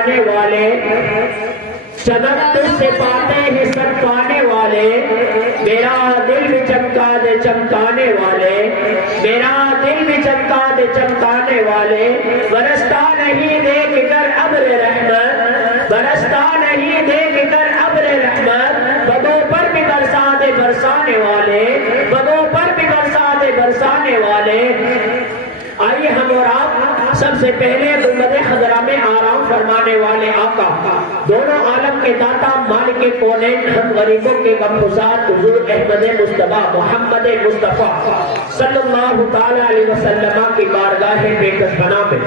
چمکانے والے، چمک تجھ سے پاتے ہیں سب پانے والے، میرا دل بھی چمکا دے چمکانے والے، میرا دل بھی چمکا دے چمکانے والے، برستا نہیں دیکھ کر ابر رحمت، برستا نہیں دیکھ کر ابر رحمت، بدوں پر بھی برسا دے برسانے والے، بدوں پر بھی برسا دے برسانے والے۔ آئیے ہم اور آپ سب سے پہلے گنبد خضرا میں آرام فرمانے والے آقا، دونوں عالم کے داتا مالک کونین، ہم غریبوں کے غمگسار حضور احمد مصطفیٰ محمد مصطفیٰ صلی اللہ تعالی علیہ وسلم کی بارگاہ بےکس بنا میں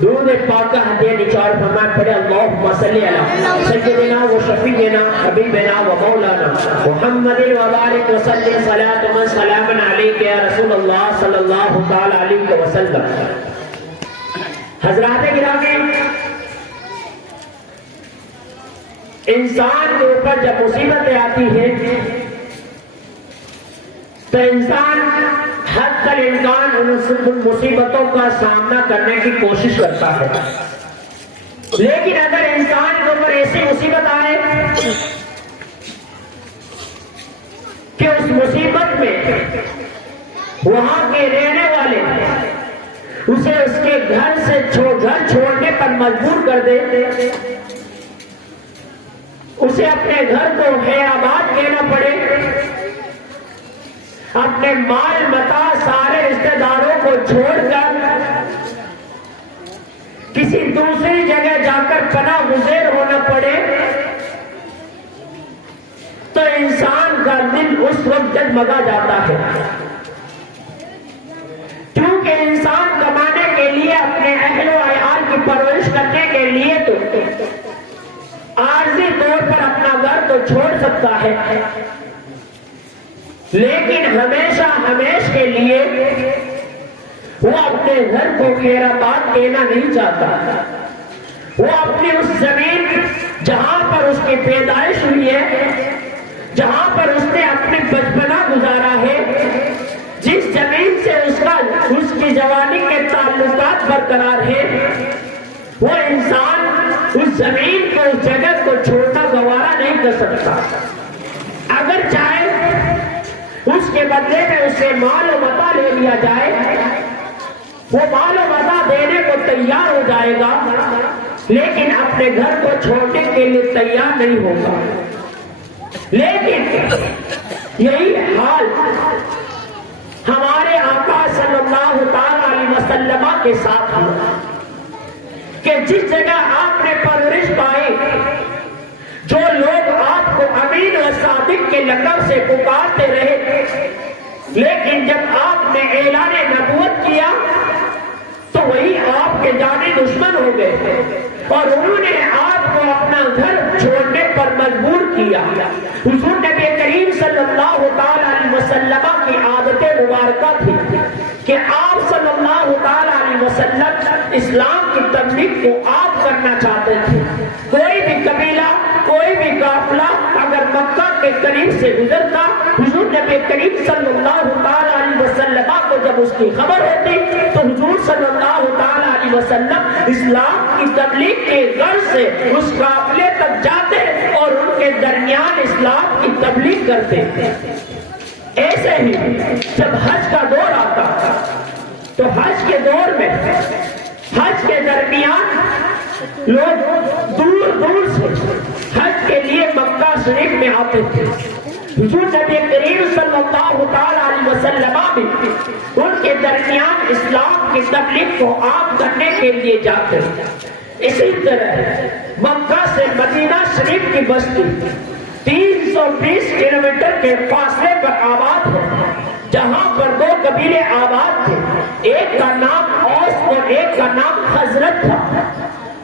درود پاک ہدیہ نچار فرمائے پڑھے اللہم صلی علی سیدنا و شفیعنا حبیبنا و مولانا محمد و بارک وسلم صلاۃ و سلام علیک یا رسول اللہ صلی اللہ تعالی علیہ وسلم۔ حضرات گرامی، انسان کے اوپر جب مصیبتیں آتی ہیں تو انسان حد الامکان ان مصیبتوں کا سامنا کرنے کی کوشش کرتا ہے، لیکن اگر انسان کے اوپر ایسی مصیبت آئے کہ اس مصیبت میں وہاں کے رہنے والے اسے اس کے گھر سے گھر چھوڑنے پر مجبور کر دے، اسے اپنے گھر کو خیرآباد دینا پڑے، اپنے مال متاع سارے رشتہ داروں کو چھوڑ کر کسی دوسری جگہ جا کر پناہ گزیر ہونا پڑے، تو انسان کا دل اس وقت جگمگا جاتا ہے، کیونکہ انسان کمانے کے لیے اپنے اہل و عیال کی پرورش کرنے کے لیے تو عارضی طور پر اپنا گھر تو چھوڑ سکتا ہے، لیکن ہمیشہ ہمیش کے لیے وہ اپنے گھر کو خیرآباد دینا نہیں چاہتا، وہ اپنی اس زمین جہاں پر اس کی پیدائش ہوئی ہے، جہاں پر اس نے اپنی بچپنا گزارا ہے، جس زمین سے اس کی جوانی کے تعلقات برقرار ہیں، وہ انسان اس زمین کو اس جگہ کو چھوڑنا گوارا نہیں کر سکتا، اگر چاہے اس کے بدلے میں اسے مال و متاع لے لیا جائے، وہ مال و متاع دینے کو تیار ہو جائے گا، لیکن اپنے گھر کو چھوڑنے کے لیے تیار نہیں ہوگا۔ لیکن یہی حال ہمارے آقا صلی اللہ تعالی علیہ وسلم کے ساتھ ہوا کہ جس جگہ آپ نے پرورش پائی، جو لوگ آپ کو امین و صادق کے لقب سے پکارتے رہے، لیکن جب آپ نے اعلان نبوت کیا تو وہی آپ کے جانی دشمن ہو گئے اور انہوں نے آپ کو اپنا گھر چھوڑنے پر مجبور کیا۔ حضور نبی کریم صلی اللہ تعالی علیہ وسلم کی عادت مبارکہ تھی کہ آپ صلی اللہ تعالی علیہ وسلم اسلام کی تبلیغ کو آپ کرنا چاہتے تھے۔ کوئی بھی قبیلہ، کوئی بھی قافلہ اگر مکہ کے قریب سے گزرتا، حضور نبی کریم صلی اللہ تعالی علیہ وسلم کو جب اس کی خبر ہوتی تو حضور صلی اللہ تعالی علیہ وسلم اسلام کی تبلیغ کے غرض سے اس قافلے تک جاتے اور ان کے درمیان اسلام کی تبلیغ کرتے۔ ایسے ہی جب حج کا دور آتا تو حج کے دور میں حج کے درمیان لوگ دور دور سے حج کے لیے مکہ شریف میں آتے تھے۔ حضور نبی کریم صلی اللہ تعالی علیہ وسلم بھی ان کے درمیان اسلام کی تبلیغ کو عام کرنے کے لیے جاتے۔ اسی طرح مکہ سے مدینہ شریف کی بستی 320 کلومیٹر کے فاصلے پر آباد ہے، جہاں پر دو قبیلے آباد تھے، ایک کا نام اوس اور ایک کا نام خزرج تھا۔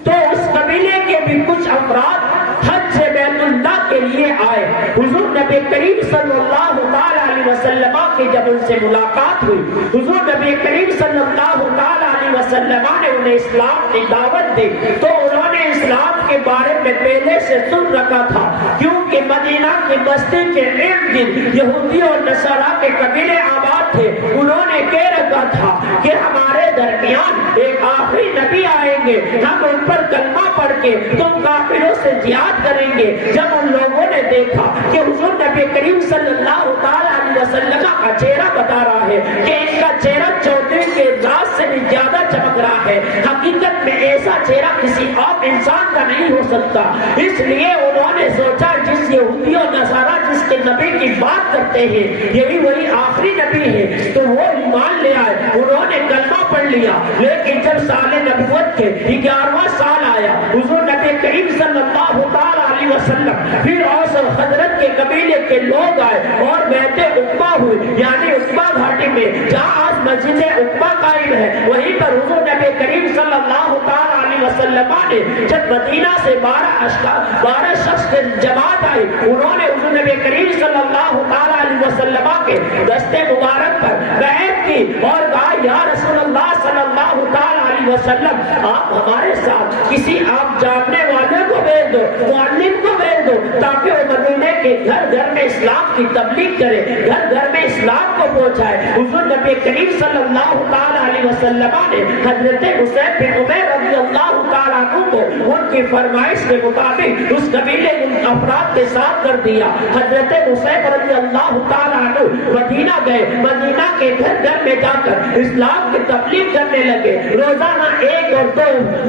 تو اس قبیلے کے بھی کچھ افراد حج سے بیت اللہ کے لیے آئے۔ حضور نبی کریم صلی اللہ تعالی علیہ وسلم کی جب ان سے ملاقات ہوئی، حضور نبی کریم صلی اللہ تعالی علیہ وسلم نے انہیں اسلام کی دعوت دی، تو انہوں نے اسلام کے بارے میں پہلے سے سن رکھا تھا، کیونکہ کہ مدینہ کی بستی کے ارد گرد یہودی اور نصارا کے قبیلے آباد تھے، انہوں نے کہہ رکھا تھا کہ ہمارے درمیان ایک آخری نبی آئیں گے، ہم ان پر کلمہ پڑھ کے تم کافروں سے جہاد کریں گے۔ جب ان لوگوں نے دیکھا کہ حضور نبی کریم صلی اللہ علیہ وسلم کا چہرہ بتا رہا ہے کہ ان کا چہرہ چودھری کے رات سے بھی زیادہ چمک رہا ہے، حقیقت میں ایسا چہرہ کسی اور انسان کا نہیں ہو سکتا، اس لیے انہوں نے سوچا جس یہودی اور نصارا جس کے نبی کی بات کرتے ہیں یہی وہی آخری نبی ہے، تو وہ ایمان لے آئے، انہوں نے کلمہ پڑھ لیا۔ لیکن جب سال نبوت کے 11واں سال آیا، حضور نبی کریم صلی اللہ علیہ وسلم پھر اوس اور خزرج کے قبیلے کے لوگ آئے اور بیعت عقبہ ہوئی، یعنی عقبہ گھاٹی میں جہاں آج مسجد عقبہ قائم ہے، وہیں پر حضور نبی کریم صلی اللہ علیہ وسلم نے جب مدینہ سے 12 شخص کے جماعت آئی، انہوں نے حضور نبی کریم صلی اللہ علیہ وسلم کے دستے مبارک پر بیعت کی اور کہا یا رسول اللہ صلی اللہ علیہ وسلم آپ ہمارے ساتھ کسی آپ جاننے والے کو بھیج دو، معلم کو بھیج دو، تاکہ وہ مدینے کے گھر گھر میں اسلام کی تبلیغ کرے، گھر گھر میں اسلام کو پہنچائے۔ حضور نبی کریم صلی اللہ علیہ وسلم نے حضرت حسین بن عمیر رضی اللہ تعالیٰ عنہ کو ان کی فرمائش کے مطابق اس قبیلے ان افراد کے ساتھ کر دیا۔ حضرت حسین رضی اللہ تعالیٰ عنہ مدینہ گئے، مدینہ کے گھر گھر میں جا کر اسلام کی تبلیغ کرنے لگے۔ روزانہ ایک اور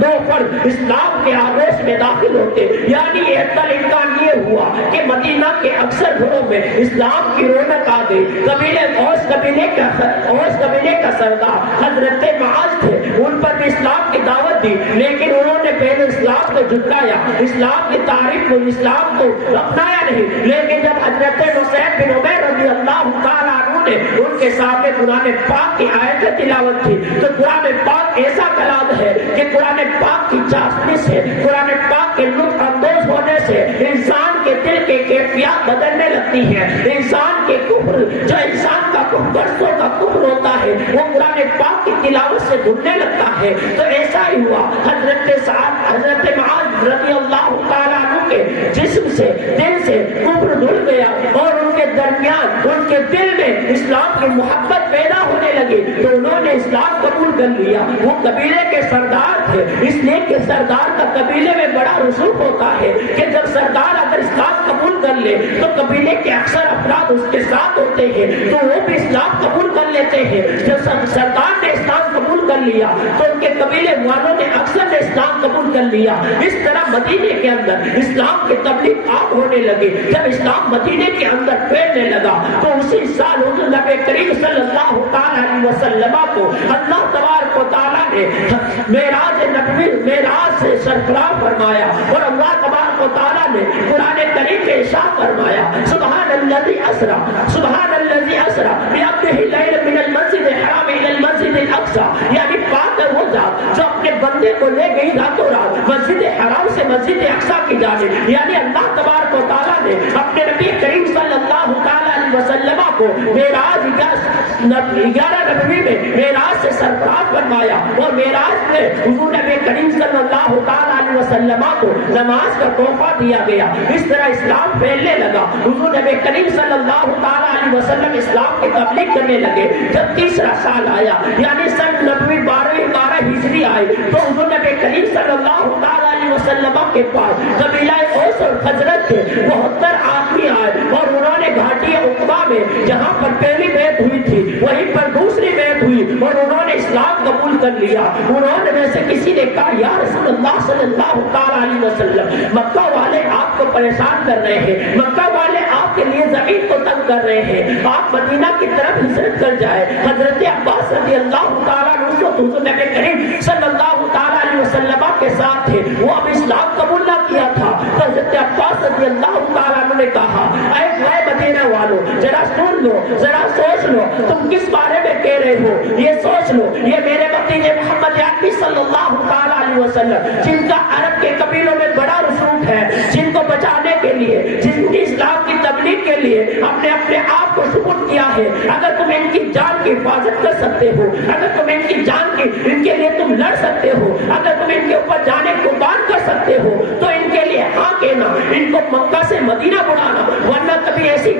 دو فرد اسلام کے آغوش میں داخل ہوتے، یعنی امکان یہ ہوا کہ مدینہ کے اکثر گھروں میں اسلام کی رونق آ گئی۔ اوس قبیلے کا سردار حضرت معاذ تھے، ان پر بھی اسلام کی دعوت دی، لیکن انہوں نے پہلے اسلام کو جھٹلایا، اسلام کی تعریف کو، اسلام کو اپنایا نہیں۔ لیکن جب حضرت حسین بن عمیر رضی اللہ تعالیٰ عنہ نے ان کے سامنے قرآن پاک کی آیت تلاوت کی تو قرآن پاک ایسا کلام ہے کہ قرآن پاک کی چاشنی سے، قرآن پاک کے لطف اندوز ہونے سے انسان کے دل کے کیفیات بدلنے لگتی ہیں۔ انسان کے کفر، جو انسان کا برسوں کا کفر ہوتا ہے، وہ قرآن پاک کی تلاوت سے دھلنے لگتا ہے۔ تو ایسا ہی ہوا، حضرت معاذ رضی اللہ تعالیٰ عنہ کے جسم سے، دل سے کفر دھل گیا اور ان کے درمیان، ان کے دل میں اسلام کی محبت پیدا ہونے لگی، تو انہوں نے اسلام قبول کر لیا۔ وہ قبیلے کے سردار تھے، اس لیے کہ سردار کا قبیلے میں بڑا رسوخ ہوتا ہے کہ جب سردار اگر اسلام قبول کر لے تو قبیلے کے اکثر افراد اس کے ساتھ ہوتے ہیں تو وہ بھی اسلام قبول کر لیتے ہیں۔ جب سردار نے اسلام قبول کر لیا تو ان کے قبیلے والوں نے اکثر نے اسلام قبول کر لیا۔ اس طرح مدینے کے اندر اسلام کی تبلیغ عام ہونے لگی۔ جب اسلام مدینے کے اندر پھیلنے لگا تو اسی سال حضور نبی کریم صلی اللہ علیہ وسلم کو اللہ تبارک و تعالیٰ نے معراج سے سرفراز فرمایا اور اللہ تبارک و تعالیٰ نے قرآن کریم میں ارشاد فرمایا سبحان الذی اسرا بعبدہ لیلا من المسجد الحرام الی المسجد الاقصی، یعنی پاک ہے وہ ذات جو اپنے بندے کو لے گئی راتوں رات مسجد حرام سے مسجد اقصی کی جانب، یعنی اللہ تبارک و تعالیٰ نے اپنے نبی کریم صلی اللہ علیہ وسلم کو معراج 11 نبوی میں معراج سے سرفراز فرمایا اور معراج میں حضور نبی کریم صلی اللہ علیہ وسلم کو نماز کا تحفہ دیا گیا۔ اس طرح اسلام پھیلنے لگا۔ حضور نبی کریم صلی اللہ علیہ وسلم اسلام کی تبلیغ کرنے لگے۔ جب تیسرا سال آیا یعنی سن نبوی 12 ہجری آئی تو حضور نبی کریم صلی اللہ علیہ وسلم کے پاس قبیلہ اوس اور خزرج کے 72 آدمی آئے اور انہوں نے گھاٹی عقبہ میں جہاں پر پہلی بیعت ہوئی تھی وہیں پر دوسری بیعت ہوئی اور انہوں نے اسلام قبول کر لیا۔ انہوں نے میں سے کسی نے کہا یا رسول اللہ صلی اللہ علیہ وسلم مکہ والے آپ کو پریشان کر رہے ہیں، مکہ والے آپ کے لیے زمین کو تنگ کر رہے ہیں، آپ مدینہ کی طرف ہجرت کر جائے۔ حضرت عباس رضی اللہ تعالیٰ عنہ حضور نبی کریم صلی اللہ علیہ وسلم کے ساتھ تھے، وہ اب اسلام قبول نہ کیا تھا۔ تو حضرت عباس رضی اللہ تعالیٰ عنہ نے کہا اے مدینہ والوں ذرا سن لو، ذرا سوچ لو، تم کس بارے میں کہہ رہے ہو، یہ سوچ لو، یہ میرے بھتیجے محمد عربی صلی اللہ علیہ وسلم جن کا عرب کے قبیلوں میں بڑا رسوخ ہے، جن کو بچانے کے لیے، جن کی اسلام کی تبلیغ کے لیے اپنے آپ کو سپرد کیا ہے، اگر تم ان کی جان کی حفاظت کر سکتے ہو، اگر تم ان کی جان کی ان کے لیے تم لڑ سکتے ہو، اگر تم ان کے اوپر جانے قربان کر سکتے ہو تو ان کے لیے ہاں کہنا، ان کو مکہ سے مدینہ بڑھا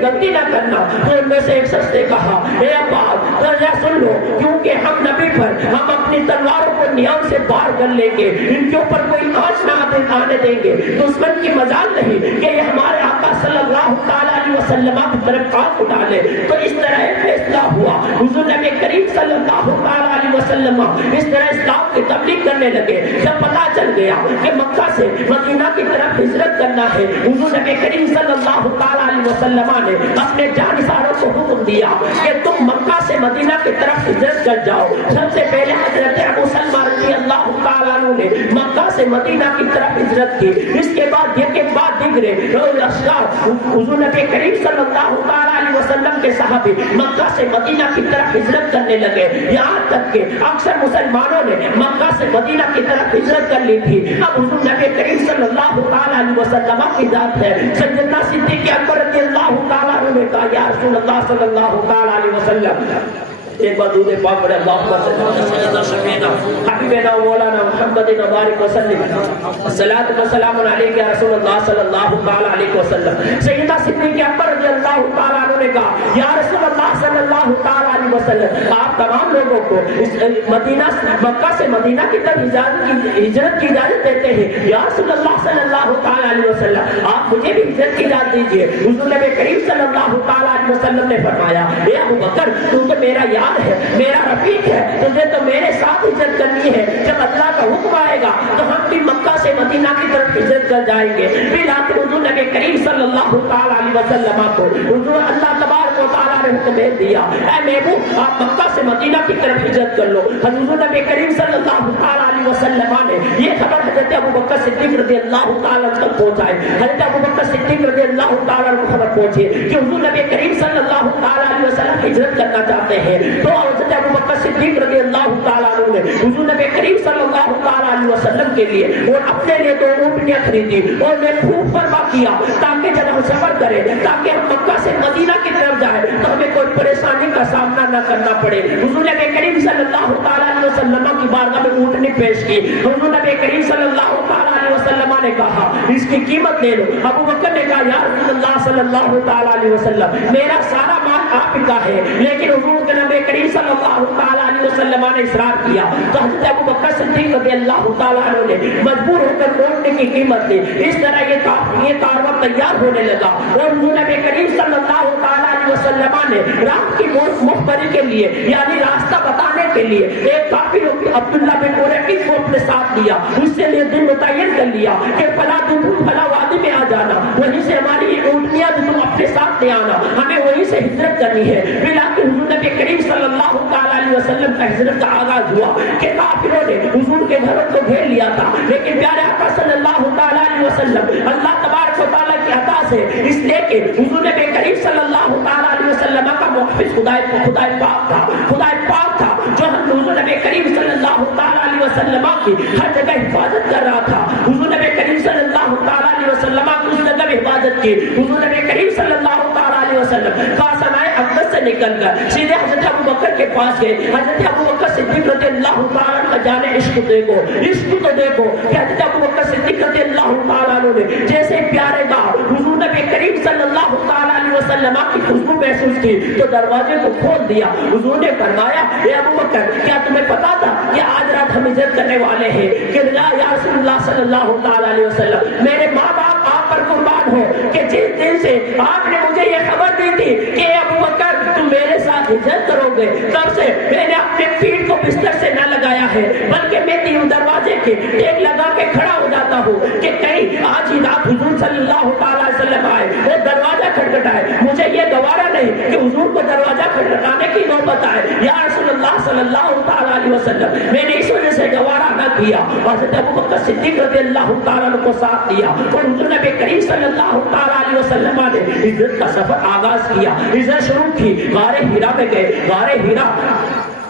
غلطی نہ کرنا۔ تو ان میں سے ایک شخص نے کہا اے عباس ذرا سن لو، کیونکہ ہم نبی پر ہم اپنی تلواروں کو نیام سے پار کر لیں گے، ان کے اوپر کوئی آنچ نہ آنے دیں گے، دشمن کی مجال نہیں کہ یہ ہمارے آقا صلی اللہ تعالیٰ علیہ وسلم کی طرف ہاتھ اٹھا لے۔ تو اس طرح فیصلہ ہوا، حضور نبی کریم صلی اللہ تعالیٰ علیہ وسلم اس طرح اسلام کی تبلیغ کرنے لگے۔ جب پتہ چل گیا کہ مکہ سے مدینہ کی طرف ہجرت کرنا ہے، حضور نبی کریم صلی اللہ تعالیٰ علیہ وسلم نے اپنے جانساروں کو حکم دیا کہ تم مکہ سے مدینہ کی طرف ہجرت کر جاؤ۔ سب سے پہلے حضرت ابو سلمہ رضی اللہ تعالیٰ عنہ نے مکہ سے مدینہ کی طرف ہجرت کی۔ اس کے بعد ایک ایک بعد دیگرے حضور نبی کریم صلی اللہ تعالیٰ علیہ وسلم کے صحابی مکہ سے مدینہ کی طرف ہجرت کرنے لگے، یہاں تک کہ اکثر مسلمانوں نے مکہ سے مدینہ کی طرف ہجرت کر لی تھی۔ اب حضور نبی کریم صلی اللہ تعالیٰ علیہ وسلم کی ذات ہے، سیدنا صدیق اکبر رضی اللہ تعالیٰ عنہ نے کہا یا رسول اللہ صلی اللہ تعالیٰ علیہ وسلم، ایک بار درود پاک پڑھے اللہم صلی اللہ علیہ وسلم حبیبنا مولانا محمد مبارک وسلم الصلاۃ والسلام علیک یا رسول اللہ صلی اللہ تعالی علیہ وسلم۔ سیدنا صدیق اکبر رضی اللہ تعالی عنہ نے کہا یا رسول اللہ صلی اللہ تعالی علیہ وسلم، آپ تمام لوگوں کو مدینہ مکہ سے مدینہ کی طرف ہجرت کی اجازت دیتے ہیں، یا رسول اللہ صلی اللہ تعالی علیہ وسلم آپ مجھے بھی ہجرت کی اجازت دیجیے۔ حضور نبی کریم صلی اللہ تعالی علیہ وسلم نے فرمایا اے ابو بکر تو میرا یار ہے، میرا رفیق ہے، تجھے تو میرے ساتھ ہجرت کرنی ہے، جب اللہ کا حکم آئے گا تو ہم بھی مکہ سے مدینہ کی طرف ہجرت کر جائیں گے۔ پھر آخر حضور نبی کریم صلی اللہ تعالی علیہ وسلم کو حضور اللہ تبارک و تعالیٰ نے حکم دے دیا اے محبوب آپ مکہ سے مدینہ کی طرف ہجرت کر لو۔ حضور نبی کریم صلی اللہ تعالی علیہ وسلم نے یہ خبر حضرت ابو بکر صدیق رضی اللہ تعالیٰ تک پہنچائی۔ حضرت ابو بکر صدیق رضی اللہ تعالیٰ کو خبر پہنچی کہ حضور نبی کریم صلی اللہ تعالی علیہ وسلم ہجرت کرنا چاہتے ہیں، تو حضرت ابو بکر صدیق رضی اللہ تعالیٰ عنہ نے حضور نبی کریم صلی اللہ تعالیٰ علیہ وسلم کے لیے اور اپنے لیے 2 اونٹنیاں خریدی اور میں خوب فرما کیا تاکہ جب ہم سفر کریں، تاکہ ہم مکہ سے مدینہ کی طرف جائیں تو ہمیں کوئی پریشانی کا سامنا نہ کرنا پڑے۔ حضور نبی کریم صلی اللہ تعالیٰ علیہ وسلم کی بارگاہ میں اونٹنی پیش کی۔ حضور نبی کریم صلی اللہ تعالیٰ علیہ وسلم نے کہا اس کی قیمت لے لو۔ ابو بکر نے کہا یا رسول اللہ صلی اللہ تعالیٰ علیہ وسلم میرا سارا مال آپ کا ہے، لیکن حضور کے نبی کریم صلی اللہ تعالیٰ علیہ وسلم نے اصرار کیا تو حضرت ابو بکر صدیق رضی اللہ تعالیٰ عنہ نے مجبور ہو کر اونٹنے کی قیمت دی۔ اس طرح یہ کارواں تیار ہونے لگا اور حضور نبی کریم صلی اللہ تعالیٰ علیہ وسلم نے رات کی مخبری کے لیے یعنی راستہ بتانے کے لیے ایک کافر عبداللہ بن اریقی کو اپنے ساتھ لیا، اس سے لیے دن متعین کر لیا کہ فلاں دن فلاں وادی میں آ جانا، وہیں سے ہماری اونٹنیاں تم اپنے ساتھ لے آنا، ہمیں وہیں سے ہجرت کرنی ہے۔ پھر حضور نبی کریم صلی اللہ تعالیٰ علیہ وسلم کا ہجرت کا آغاز ہوا کہ کافروں نے حضور کے گھروں کو گھیر لیا تھا، لیکن پیارے آقا صلی اللہ تعالیٰ علیہ وسلم اللہ تبارک و تعالیٰ کی عطا سے اس لے کے حضور نبی کریم صلی اللہ تعالیٰ علیہ وسلم کا محافظ خدا پاک تھا جو حضور نبی کریم صلی اللہ تعالیٰ علیہ وسلم کی ہر جگہ حفاظت کر رہا تھا۔ حضور نبی کریم صلی اللہ تعالیٰ علیہ وسلم کی اس جگہ حفاظت کی۔ حضور نبی کریم صلی اللہ تعالیٰ علیہ وسلم خاصانہ اقدس سے نکل کر سیدھے حضرت ابو بکر کے پاس گئے۔ حضرت ابو بکر صدیق رضی اللہ تعالیٰ کا جانے عشق دیکھو تو دیکھو کہ حضرت ابو بکر صدیق رضی اللہ تعالیٰ نے جیسے پیارے گا حضور نبی کریم صلی اللہ تعالیٰ علیہ وسلم کی خوشبو محسوس کی تو دروازے کو کھول دیا۔ حضور نے فرمایا اے ابو بکر کیا تمہیں پتا تھا کہ آج رات ہم ہجرت کرنے والے ہیں؟ کہ یا رسول اللہ صلی اللہ تعالیٰ علیہ وسلم میرے ماں باپ آپ پر قربان ہو کہ جس دن سے آپ نے مجھے یہ خبر دی تھی کہ ابو بکر تم میرے ساتھ ہجرت کرو گے، تب سے میں نے اپنے پیٹھ کو بستر سے نہ لگایا ہے بلکہ میں دروازے کے ٹیک لگا کے کھڑا ہو جاتا ہوں کہ کہیں آج ہی رات حضور صلی اللہ تعالیٰ علیہ وسلم آئے وہ دروازہ کھٹکھٹائے۔ مجھے یہ گوارا نہیں کہ حضور کو دروازہ کھٹکھٹانے کی نوبت آئے۔ یا رسول اللہ صلی اللہ تعالیٰ علیہ وسلم میں نے اس وجہ سے گوارا نہ کیا اور حضرت ابو بکر صدیق رضی اللہ تعالیٰ کو ساتھ دیا اور حضور نبی کریم صلی اللہ تعالیٰ علیہ وسلم نے ہجرت کا سفر آغاز کیا، ہجرت شروع کی، غار ہیرا میں گئے۔ غار ہیرا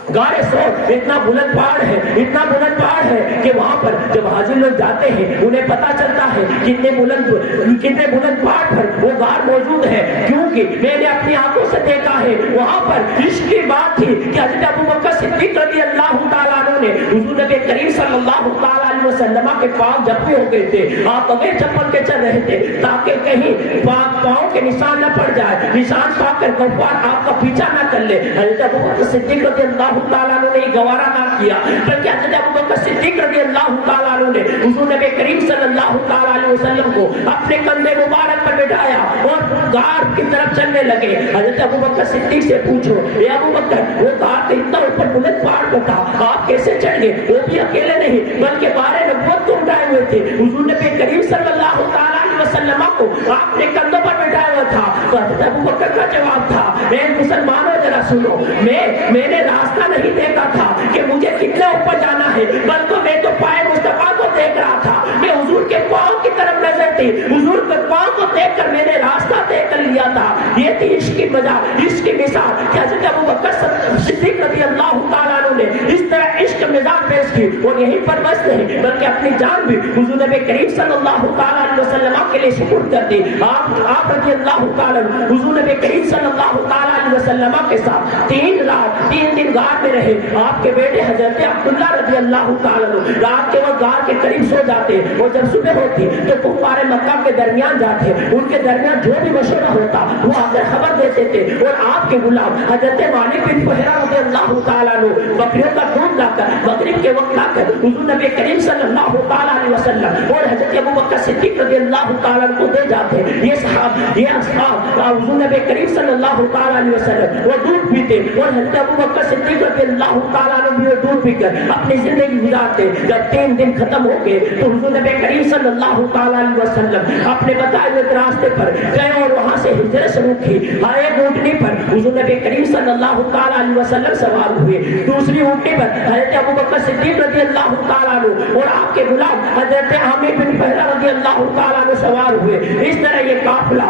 غار ثور اتنا بلند پہاڑ ہے، اتنا بلند پہاڑ ہے کہ وہاں پر جب حاجی لوگ جاتے ہیں انہیں پتا چلتا ہے کتنے بلند پہاڑ پر وہ غار موجود ہے، کیونکہ میں نے اپنی آنکھوں سے دیکھا ہے وہاں پر عشق کی بات تھی کہ حضرت ابوبکر صدیق رضی اللہ تعالیٰ عنہ نے حضور نبی کریم صلی اللہ تعالیٰ علیہ وسلم کے پاؤں جبکے ہو گئے تھے، آپ بغیر چپل کے چل رہے تھے تاکہ کہیں پاؤں کے نشان نہ پڑ جائے، نشان پا کر کفار آپ کا پیچھا نہ کر لے۔ حضرت ابوبکر صدیق رضی اللہ تعالیٰ عنہ نے گوارا نہ کیا، بلکہ حضرت ابوبکر صدیق رضی اللہ تعالیٰ عنہ نے حضور نبی کریم صلی اللہ تعالیٰ علیہ وسلم کو اپنے کندھے مبارک پر بٹھایا اور غار کی طرف چلنے لگے۔ حضرت ابوبکر صدیق سے پوچھو، اے ابوبکر وہ غار تو اتنا اوپر بلند پہاڑ پر تھا، آپ کیسے چڑھ گئے؟ وہ بھی اکیلے نہیں بلکہ بارے نبوت کو اٹھائے ہوئے تھے، حضور نبی کریم صلی اللہ تعالیٰ علیہ وسلم کو آپ نے کندھوں پر بٹھایا ہوا تھا۔ تو حضرت ابوبکر کا جواب تھا، اے مسلمانوں ذرا سنو، میں نے راستہ نہیں دیکھا تھا کہ مجھے کتنے اوپر جانا ہے، بلکہ میں تو پائے مصطفیٰ کو دیکھ رہا تھا، میں حضور کے پاؤں کی طرف نظر تھی، حضور کے پاؤں کو دیکھ کر میں نے راستہ طے کر لیا تھا۔ یہ تھی عشق کی مزہ، عشق کی مثال کہ حضرت ابوبکر صدیق رضی اللہ تعالیٰ عنہ نے اس طرح عشق مثال پیش کی، اور یہیں پر بس نہیں بلکہ اپنی جان بھی حضور نبی کریم صلی اللہ تعالیٰ علیہ وسلم کے لیے سپرد کر دی۔ آپ رضی اللہ تعالیٰ حضور نبی کریم صلی اللہ تعالیٰ علیہ وسلم کے ساتھ 3 رات 3 دن غار میں رہے۔ آپ کے بیٹے حضرت عبداللہ رضی اللہ تعالیٰ رات کے وقت غار کے قریب سو جاتے، اور جب صبح ہوتی تو کفار مکہ کے درمیان جاتے، ان کے درمیان جو بھی مشورہ ہوتا وہ آ کر خبر دیتے تھے، اور آپ کے غلام حضرت مالک بن بحیرہ رضی اللہ تعالیٰ بکریوں کا دودھ لا کر مغرب کے وقت لا کر حضور نبی کریم صلی اللہ تعالیٰ علیہ وسلم اور حضرت ابوبکر صدیق رضی اللہ تعالیٰ کو دے جاتے۔ یہ اصحاب حضور نبی کریم صلی اللہ تعالیٰ علیہ وسلم وہ دودھ پیتے، اور حضرت ابوبکر صدیق رضی اللہ تعالیٰ بھی وہ دودھ پی کر اپنی زندگی گزارتے۔ جب 3 دن ختم ہو گئے تو حضور نبی کریم صلی اللہ تعالیٰ علیہ وسلم اپنے بتائے ہوئے راستے پر گئے اور وہاں سے ہجرت شروع کی۔ ایک اونٹنی پر حضور نبی کریم صلی اللہ تعالیٰ علیہ وسلم سوار ہوئے، دوسری اونٹنی پر حضرت ابوبکر صدیق رضی اللہ تعالیٰ اور آپ کے غلام حضرت عامر بن بحیرہ رضی اللہ تعالیٰ سوار ہوئے۔ اس طرح یہ قافلہ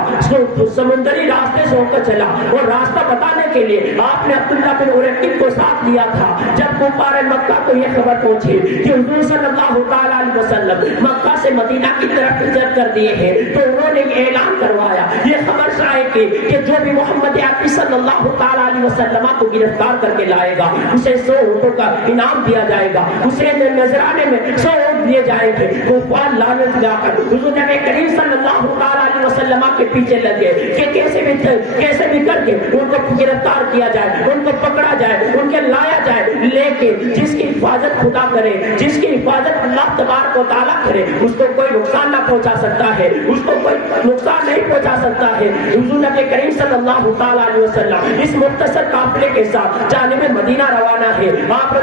سمندری راستے سے ہو کر چلا، اور راستہ بتانے کے لیے آپ نے عبداللہ بن اریقط کو ساتھ لیا تھا۔ جب کفار مکہ کو یہ خبر پہنچی کہ حضور صلی اللہ تعالیٰ علیہ وسلم مکہ سے مدینہ کی طرف ہجرت کر دیے ہیں، تو انہوں نے اعلان کروایا، یہ خبر شائع کی کہ جو بھی محمد عربی صلی اللہ تعالیٰ علیہ وسلم کو گرفتار کر کے لائے گا اسے 100 اونٹوں کا انعام دیا جائے گا، اسے نذرانے میں 100 اونٹ دیے جائیں گے۔ کفار لعنت لا کر حضور نبی کریم صلی اللہ تعالیٰ علیہ وسلم کے پیچھے لگے کہ کیسے بھی کر کے ان کو گرفتار کیا جائے، ان کو پکڑا جائے، ان کے لایا جائے، لیکن جس کی حفاظت خدا کرے، جس کی حفاظت اللہ تبارک و تعالیٰ کرے، اس کو کوئی نقصان نہ پہنچا سکتا ہے، اس کو کوئی نقصان نہیں پہنچا سکتا ہے۔ حضور نبی کریم صلی اللہ تعالیٰ علیہ وسلم اس مختصر قافلے کے ساتھ جانب مدینہ روانہ ہے۔ آپ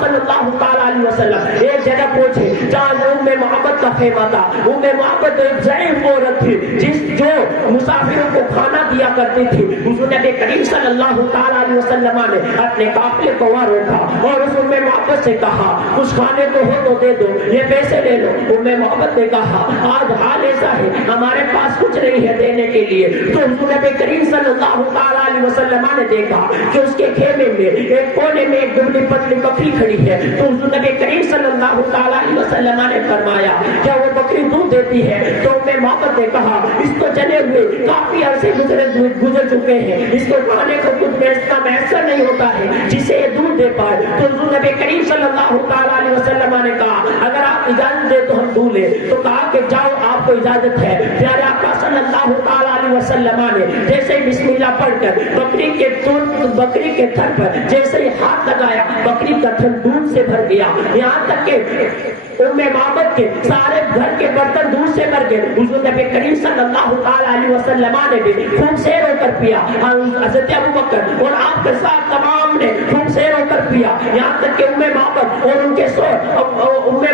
صلی اللہ تعالیٰ علیہ وسلم ایک جگہ پہنچے جہاں محبت کا خیمہ تھا۔ محبت ایک ضعیف عورت تھی جو مسافروں کو کھانا دیا کرتی تھی۔ حضور نبی کریم صلی اللہ تعالیٰ علیہ وسلم نے اپنے قافلے کو وہاں روکا اور اس محبت سے کہا کچھ کھانے کو ہو تو دے دو، یہ پیسے لے لو۔ محبت نے کہا آج حال ایسا ہے ہمارے پاس کچھ نہیں ہے دینے کے لیے۔ تو حضور نبی کریم صلی اللہ تعالیٰ علیہ وسلم نے دیکھا کہ اس کے خیمے میں ایک کونے میں ایک دبلی پتلی بکری کھڑی ہے۔ تو حضور نبی کریم صلی اللہ تعالیٰ علیہ وسلم نے فرمایا کیا وہ بکری دودھ دیتی ہے؟ تو محبت نے کہا اس کو چلے ہوئے کافی عرصے گزر چکے ہیں، اس کو کھانے کو کچھ میسر نہیں ہوتا ہے جسے یہ دودھ دے پائے۔ تو حضور نبی کریم صلی اللہ تعالیٰ علیہ وسلم نے کہا اگر آپ اجازت دے تو ہم دودھ لیں۔ تو کہا کہ جاؤ آپ کو اجازت ہے۔ پیارے آقا صلی اللہ تعالیٰ علیہ وسلم نے جیسے ہی بسم اللہ پڑھ کر بکری کے تھن پر جیسے ہی ہاتھ لگایا بکری کا تھن دودھ سے بھر گیا، یہاں تک کہ محبت کے سارے گھر کے برتن دودھ سے بھر گئے۔ حضور نبی کریم صلی اللہ تعالیٰ علیہ وسلم نے بھی خوب سیر ہو کر پیا، حضرت ابوبکر اور آپ کے ساتھ تمام نے خوب سیر ہو کر پیا، یہاں تک کہ محبت اور ان کے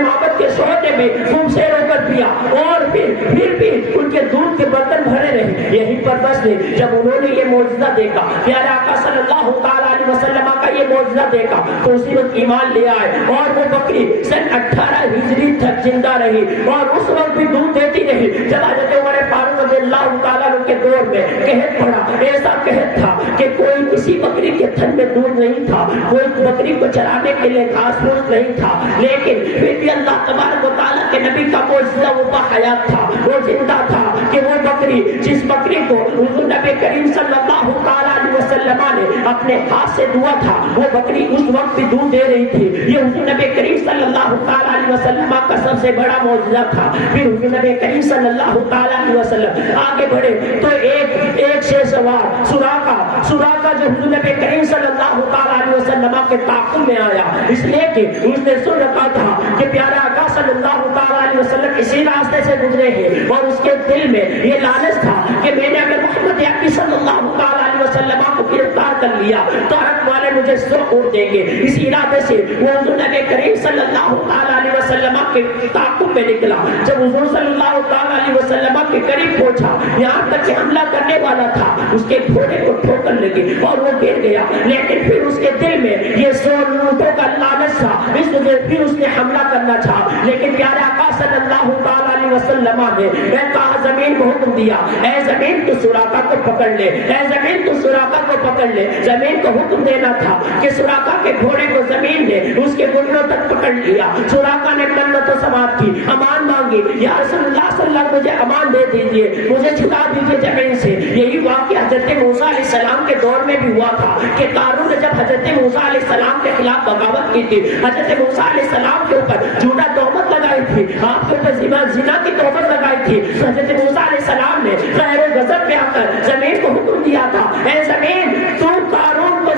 محبت کے شوہر نے بھی خوب سیر ہو کر پیا، اور پھر بھی ان کے دودھ کے برتن بھرے رہے. یہیں پر بس نہیں. جب انہوں نے یہ معجزہ دیکھا, پیارے آقا صلی اللہ تعالیٰ علیہ وسلم کا یہ معجزہ دیکھا, تو اسی وقت ایمان لے آئے. اور وہ بکری سن 18 ہجری تک زندہ رہی اور اس وقت بھی دودھ دیتی رہی. جب حضرت عمر فاروق رضی اللہ تعالیٰ عنہ کے دور میں قحط پڑا, ایسا قحط تھا کہ کوئی کسی بکری کے تھن میں دودھ نہیں تھا, کوئی بکری کو چرانے کے لیے گھاس پھوس نہیں تھا, لیکن پھر بھی اللہ تبارک و تعالیٰ کے نبی کا معجزہ وہ باحیات تھا, وہ زندہ تھا کہ وہ بکری, جس بکری کو حضور نبی کریم صلی اللہ تعالیٰ علیہ وسلم نے اپنے ہاتھ سے دعا تھا, وہ بکری اس وقت بھی دودھ دے رہی تھی. یہ حضور نبی کریم صلی اللہ تعالیٰ علیہ وسلم کا سب سے بڑا معجزہ تھا. پھر حضور نبی کریم صلی اللہ تعالیٰ علیہ وسلم آگے بڑھے تو ایک شے سوار سراقہ جو حضور نبی کریم صلی اللہ تعالیٰ علیہ وسلم کے تعاقب میں آیا, اس لیے کہ اس نے سن رکھا تھا کہ پیارا آقا صلی اللہ تعالیٰ علیہ وسلم اسی راستے سے گزرے ہیں, اور اس کے دل میں یہ لالچ تھا کہ میں نے اگر محمد عربی صلی اللہ تعالیٰ علیہ وسلم کو گرفتار کر لیا تو عرب والے مجھے سو اڑ دیں گے. اس ارادے سے وہ حضور نبی کریم صلی اللہ تعالیٰ علیہ وسلم کے تعاقب میں نکلا. جب حضور صلی اللہ تعالیٰ علیہ وسلم کے قریب پہنچا, یہاں تک کہ حملہ کرنے والا تھا, اس کے گھوڑے کو ٹھوکر لگی اور وہ گر گیا. لیکن پھر اس کے دل میں یہ سو اونٹوں کا لالچ تھا, اس وجہ پھر اس نے حملہ کرنا چاہا. لیکن پیارے آقا صلی اللہ تعالیٰ علیہ وسلم نے کہا, زمین کو حکم دیا, اے زمین تو سراقہ کو پکڑ لے, اے زمین تو سراقہ کو پکڑ لے. زمین کو حکم دینا تھا کہ سراقہ کے گھوڑے کو زمین نے اس کے گھٹنوں تک پکڑ لیا. سراقہ نے منت و سماعت کی, امان مانگی, یا رسول اللہ صلی اللہ علیہ وسلم مجھے امان دے دیجئے, مجھے چھڑا دیجئے زمین سے. یہی واقعہ حضرت موسیٰ علیہ السلام کے دور میں بھی ہوا تھا کہ قارون نے جب حضرت موسیٰ علیہ السلام کے خلاف بغاوت کی تھی, حضرت موسیٰ علیہ السلام کے اوپر جھوٹا تہمت لگائی تھی, آپ کے اوپر زنا کی تہمت لگائی تھی, تو حضرت موسیٰ علیہ السلام نے خیر و غضب میں آ کر زمین کو حکم دیا تھا, اے زمین تو قارون کو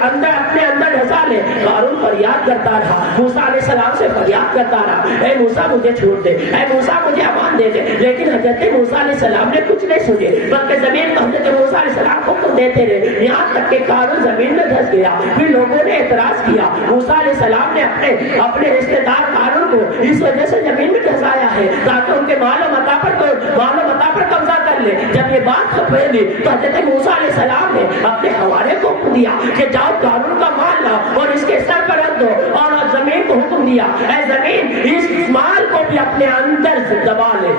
اپنے اندر ڈھسا لے. قارون فریاد کرتا رہا, موسیٰ علیہ السلام سے فریاد کرتا رہا, اے موسیٰ مجھے چھوڑ دے, اے موسیٰ مجھے امان دے دے. لیکن حضرت موسیٰ علیہ السلام نے کچھ نہیں سنے, بلکہ زمین کو حضرت موسیٰ علیہ السلام حکم دیتے رہے, یہاں تک کہ قارون زمین میں دھس گیا. پھر لوگوں نے اعتراض کیا, موسیٰ علیہ السلام نے اپنے رشتے دار قارون کو اس وجہ سے زمین میں دھسایا ہے تاکہ ان کے مال و متاع پر قبضہ کر لے. جب یہ بات پھیلی تو حضرت موسیٰ علیہ السلام نے اپنے حوالے کو حکم دیا کہ جاؤ قارون کا مال لاؤ اور اس کے سر پر رکھ دو, اور زمین کو حکم دیا, اے زمین اس مال کو بھی اپنے اندر سے دبا لے.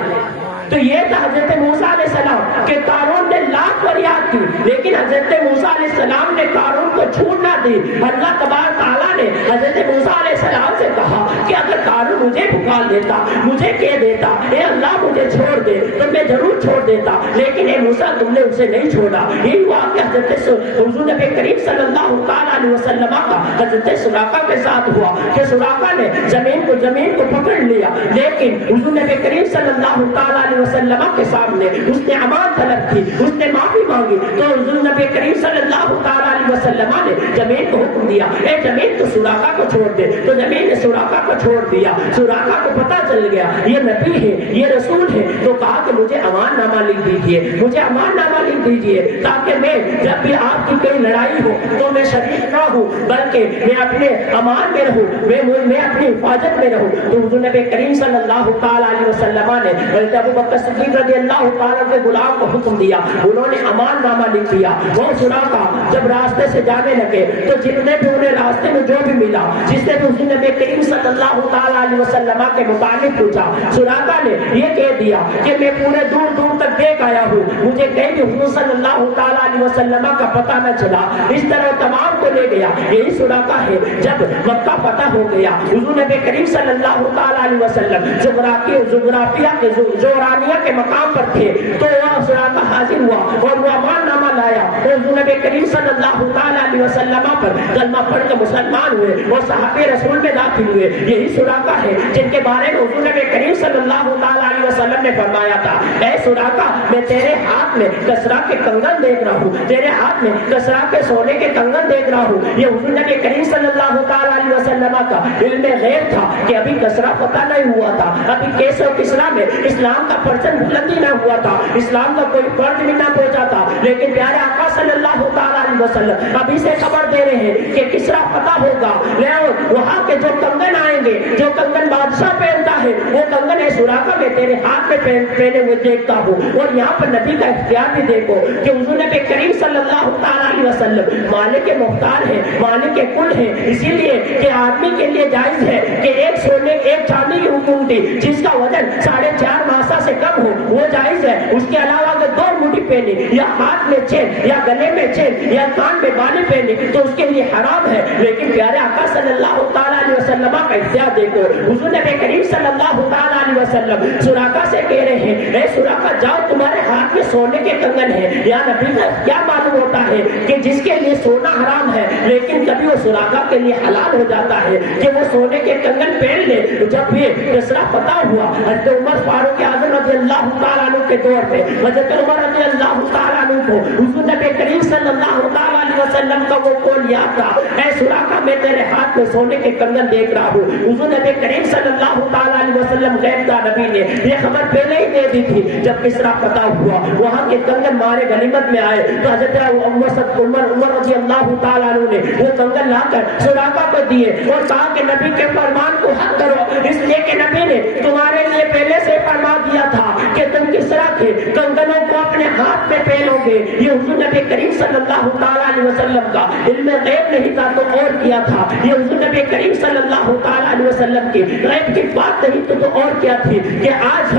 تو یہ تھا حضرت موسیٰ علیہ السلام کہ قارون نے لاکھ فریاد کی, لیکن حضرت موسیٰ علیہ السلام نے قارون کو چھوڑ نہ دی. اللہ تبارک تعالیٰ نے حضرت موسیٰ علیہ السلام سے کہا کہ اگر قارون مجھے پکار دیتا, مجھے کہہ دیتا اے اللہ مجھے چھوڑ دے, تو میں ضرور چھوڑ دیتا, لیکن اے موسیٰ تم نے اسے نہیں چھوڑا. یہی ہوا کہ حضرت حضور نبی کریم صلی اللہ تعالیٰ علیہ وسلم کا حضرت سراقہ کے ساتھ ہوا کہ سراقہ نے زمین کو پکڑ لیا, لیکن حضور نبی کریم صلی اللہ تعالیٰ علیہ وسلم کے سامنے اس نے امان طلب کی, اس نے معافی مانگی. تو حضور نبی کریم صلی اللہ تعالیٰ علیہ وسلم نے زمین کو حکم دیا, اے زمین تو سراقہ کو چھوڑ دے. تو زمین نے سراقہ کو چھوڑ دیا. سراقہ کو پتہ چل گیا یہ نبی ہے, یہ رسول ہے, تو کہا کہ مجھے امان نامہ لکھ دیجئے, مجھے امان نامہ لکھ دیجئے, تاکہ میں جب بھی آپ کی کوئی لڑائی ہو تو میں شریک نہ ہوں, بلکہ میں اپنے امان میں رہوں, میں اپنی حفاظت میں رہوں. تو حضور نبی کریم صلی اللہ تعالیٰ علیہ وسلم نے حضرت ابو بکر صدیق رضی اللہ تعالیٰ کے غلام کو حکم دیا, انہوں نے امان نامہ لکھ دیا. وہ سراقہ جب راستے سے جانے لگے تو جتنے بھی انہیں راستے میں جو بھی ملا, جس سے بھی حضور نبی کریم صلی اللہ تعالیٰ علیہ وسلم کے متعلق پوچھا, سراقہ نے یہ کہہ دیا کہ میں پورے دور دور تک دیکھ آیا ہوں, مجھے کہیں کہ حضور صلی اللہ تعالیٰ علیہ وسلم کا پتہ نہ چلا. اس طرح تمام کو لے گیا. یہی سراقہ ہے. جب مکہ فتح ہو گیا, حضور نبی کریم صلی اللہ تعالیٰ علیہ وسلم جغرافیہ کے مقام پر تھے, تو وہ سراقہ حاضر ہوا اور وہ امان نامہ لایا, اور حضور نبی کریم صلی اللہ تعالیٰ علیہ وسلم پر کلمہ پڑھ کر مسلمان ہوئے اور صحابہ رسول میں داخل ہوئے. یہی سراقہ ہے جن کے بارے میں حضور نبی کریم صلی اللہ تعالیٰ علیہ وسلم نے فرمایا تھا, اے سراقہ میں تیرے ہاتھ میں کسرا کے کنگن دیکھ رہا ہوں, تیرے ہاتھ میں کسرا کے سونے کے کنگن دیکھ رہا ہوں. یہ حضور نبی کریم صلی اللہ تعالیٰ علیہ وسلم کا علم غیب تھا کہ ابھی کسرا فتح نہیں ہوا تھا, ابھی کیسے اسلام میں اسلام کا پرچم بلندی نہ ہوا تھا, اسلام کا کوئی فرد بھی نہ پہنچا تھا. لیکن پیارے آقا صلی اللہ تعالیٰ علیہ وسلم ابھی سے خبر دے رہے ہیں کہ کسرا فتح ہوگا, وہاں کے جو کنگن آئیں گے, جو کنگن بادشاہ پہنتا ہے وہ کنگن ہے سراقہ میں تیرے ہاتھ میں پہنے ہوئے دیکھتا ہوں۔ اور یہاں پر نبی کا اختیار بھی دیکھو کہ حضور نبی کریم صلی اللہ علیہ وسلم مالک کے مختار ہیں، مالک کے کل ہیں، اسی لیے کہ آدمی کے لیے جائز ہے کہ ایک چاندی کی انگوٹھی جس کا وزن 4.5 ماسا سے کم ہو وہ جائز ہے۔ اس کے علاوہ اگر 2 انگوٹھی پہنی یا ہاتھ میں چین یا گلے میں چین یا کان میں بالی پہنی تو اس کے لیے حرام ہے۔ لیکن پیارے آقا صلی اللہ علیہ وسلم کا اختیار دیکھو، حضور نبی کریم صلی اللہ علیہ وسلم سراقہ سے کہہ رہے ہیں اے سراقہ جاؤ تمہارے ہاتھ میں سونے کے کنگن ہیں۔ یا نبی کا کیا معلوم ہوتا ہے کہ جس کے لیے سونا حرام ہے لیکن کبھی وہ سراقہ کے لیے حلال ہو جاتا ہے کہ وہ سونے کے کنگن پہن لے۔ جب یہ فیصلہ پتا ہوا حضرت عمر فاروق اعظم رضی اللہ تعالیٰ عنہ کے دور پہ حضرت عمر رضی اللہ تعالیٰ عنہ کو حضور نبی کریم صلی اللہ علیہ وسلم کا وہ قول یاد تھا، اے سراقہ میں تیرے ہاتھ میں سونے کے کنگن دیکھ رہا ہوں۔ حضور نبی کریم صلی اللہ تعالیٰ علیہ وسلم غیب دان نبی نے یہ خبر پہلے ہی دے دی تھی۔ جب کسرا پتا ہوا وہاں کے کنگن مارے غنیمت میں آئے تو حضرت عمر رضی اللہ تعالیٰ عنہ نے وہ کنگن لا کر سراقہ کو دیے اور کہا کہ نبی کے فرمان کو حق کرو، اس لیے کہ نبی نے تمہارے لیے پہلے سے فرما دیا تھا کہ تم کسرا کے کنگنوں کو اپنے ہاتھ میں پہنو گے۔ یہ حضور نبی کریم صلی اللہ تعالیٰ علیہ وسلم کا علم غیب نہیں تھا تو اور کیا تھا، یہ حضور نبی کریم صلی اللہ تعالیٰ علیہ وسلم کی غیب کی بات نہیں تو اور کیا تھی کہ آج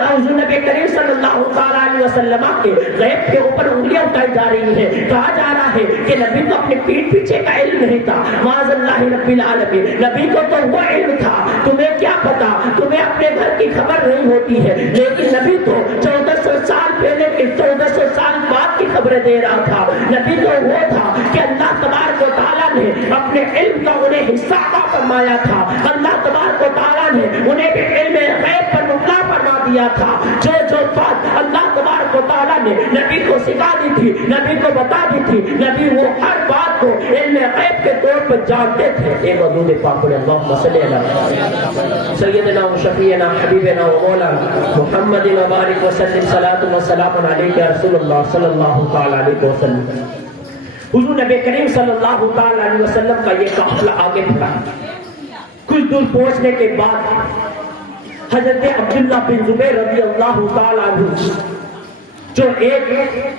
حضور نبی کریم صلی اللہ تعالیٰ علیہ وسلم کے غیب کے اوپر انگلیاں اٹھائی جا رہی ہیں۔ کہا جا رہا ہے کہ نبی کو اپنے پیٹ پیچھے کا علم نہیں تھا، معاذ اللہ رب العالمین، نبی کو تو وہ علم تھا، تمہیں کیا پتا، تمہیں اپنے گھر کی خبر نہیں ہوتی ہے، لیکن نبی تو 1400 سال پہلے کے 1400 سال بعد کی خبریں دے رہا تھا۔ نبی تو وہ تھا کہ اللہ تبارک و تعالیٰ نے اپنے علم کا انہیں حصہ عطا فرمایا تھا، اللہ تبارک و تعالیٰ نے انہیں بھی علم غیب پر مطلع فرما دیا تھا۔ جو بات اللہ تبارک و تعالیٰ نے نبی کو سکھا دی تھی، نبی کو بتا دی تھی، نبی وہ ہر بات کو علم غیب کے طور پر جانتے تھے۔ اے مدود پاک اللہم صلی علی سیدنا و شفیعنا حبیبنا و مولانا محمد و بارک وسلم صلاۃ و سلام علیک یا رسول اللہ صلی اللہ تعالی علیہ وسلم۔ حضور نبی کریم صلی اللہ تعالی علیہ وسلم کا یہ قافلہ آگے بڑھا، کچھ دور پہنچنے کے بعد حضرت عبداللہ بن زبیر رضی اللہ تعالیٰ عنہ جو ایک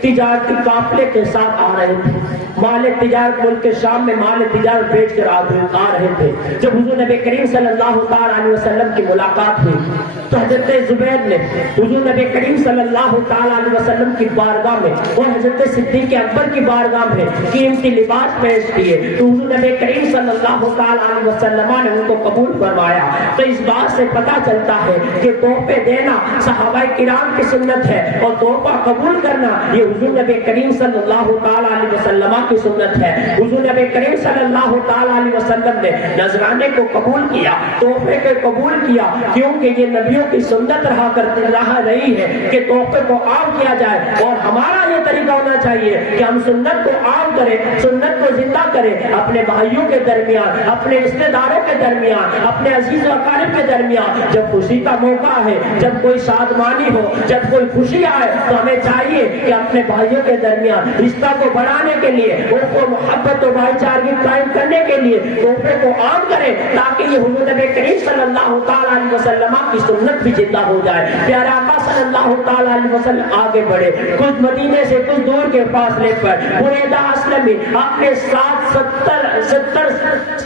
تجارتی قافلے کے ساتھ آ رہے تھے، مال تجارت ملک شام میں مال تجارت بیچ کر آ رہے تھے۔ جب حضور نبی کریم صلی اللہ تعالیٰ علیہ وسلم کی ملاقات ہوئی تو حضرت زبیر نے حضور نبی کریم صلی اللہ تعالیٰ علیہ وسلم کی بارگاہ میں اور حضرت صدیق اکبر کی بارگاہ میں قیمتی لباس پیش کیے تو حضور نبی کریم صلی اللہ تعالیٰ علیہ وسلم نے ان کو قبول فرمایا۔ تو اس بات سے پتہ چلتا ہے کہ تحفے دینا صحابہ کرام کی سنت ہے اور تحفہ قبول کرنا یہ حضور نبی کریم صلی اللہ تعالیٰ علیہ وسلم کی سنت ہے۔ حضور نبی کریم صلی اللہ تعالیٰ علیہ وسلم نے نذرانے کو قبول کیا، تحفے کو قبول کیا، کیونکہ یہ نبیوں کی سنت رہا رہی ہے کہ تحفے کو عام کیا جائے، اور ہمارا یہ طریقہ ہونا چاہیے کہ ہم سنت کو عام کریں، سنت کو زندہ کریں، اپنے بھائیوں کے درمیان، اپنے رشتہ داروں کے درمیان، اپنے عزیز و اقارب کے درمیان جب خوشی کا موقع ہے، جب کوئی شادمانی ہو، جب کوئی خوشی آئے تو ہمیں چاہیے کہ اپنے بھائیوں کے درمیان رشتہ کو بڑھانے کے لیے، ان کو محبت و بھائی چارگی قائم کرنے کے لیے تحفے کو عام کریں تاکہ یہ حضور نبی کریم صلی اللہ تعالیٰ علیہ وسلم کی سنت بھی زندہ ہو جائے۔ پیارے آقا صلی اللہ تعالیٰ علیہ وسلم آگے بڑھے، کچھ مدینے سے کچھ دور کے فاصلے پر بریدہ اسلمی اپنے ساتھ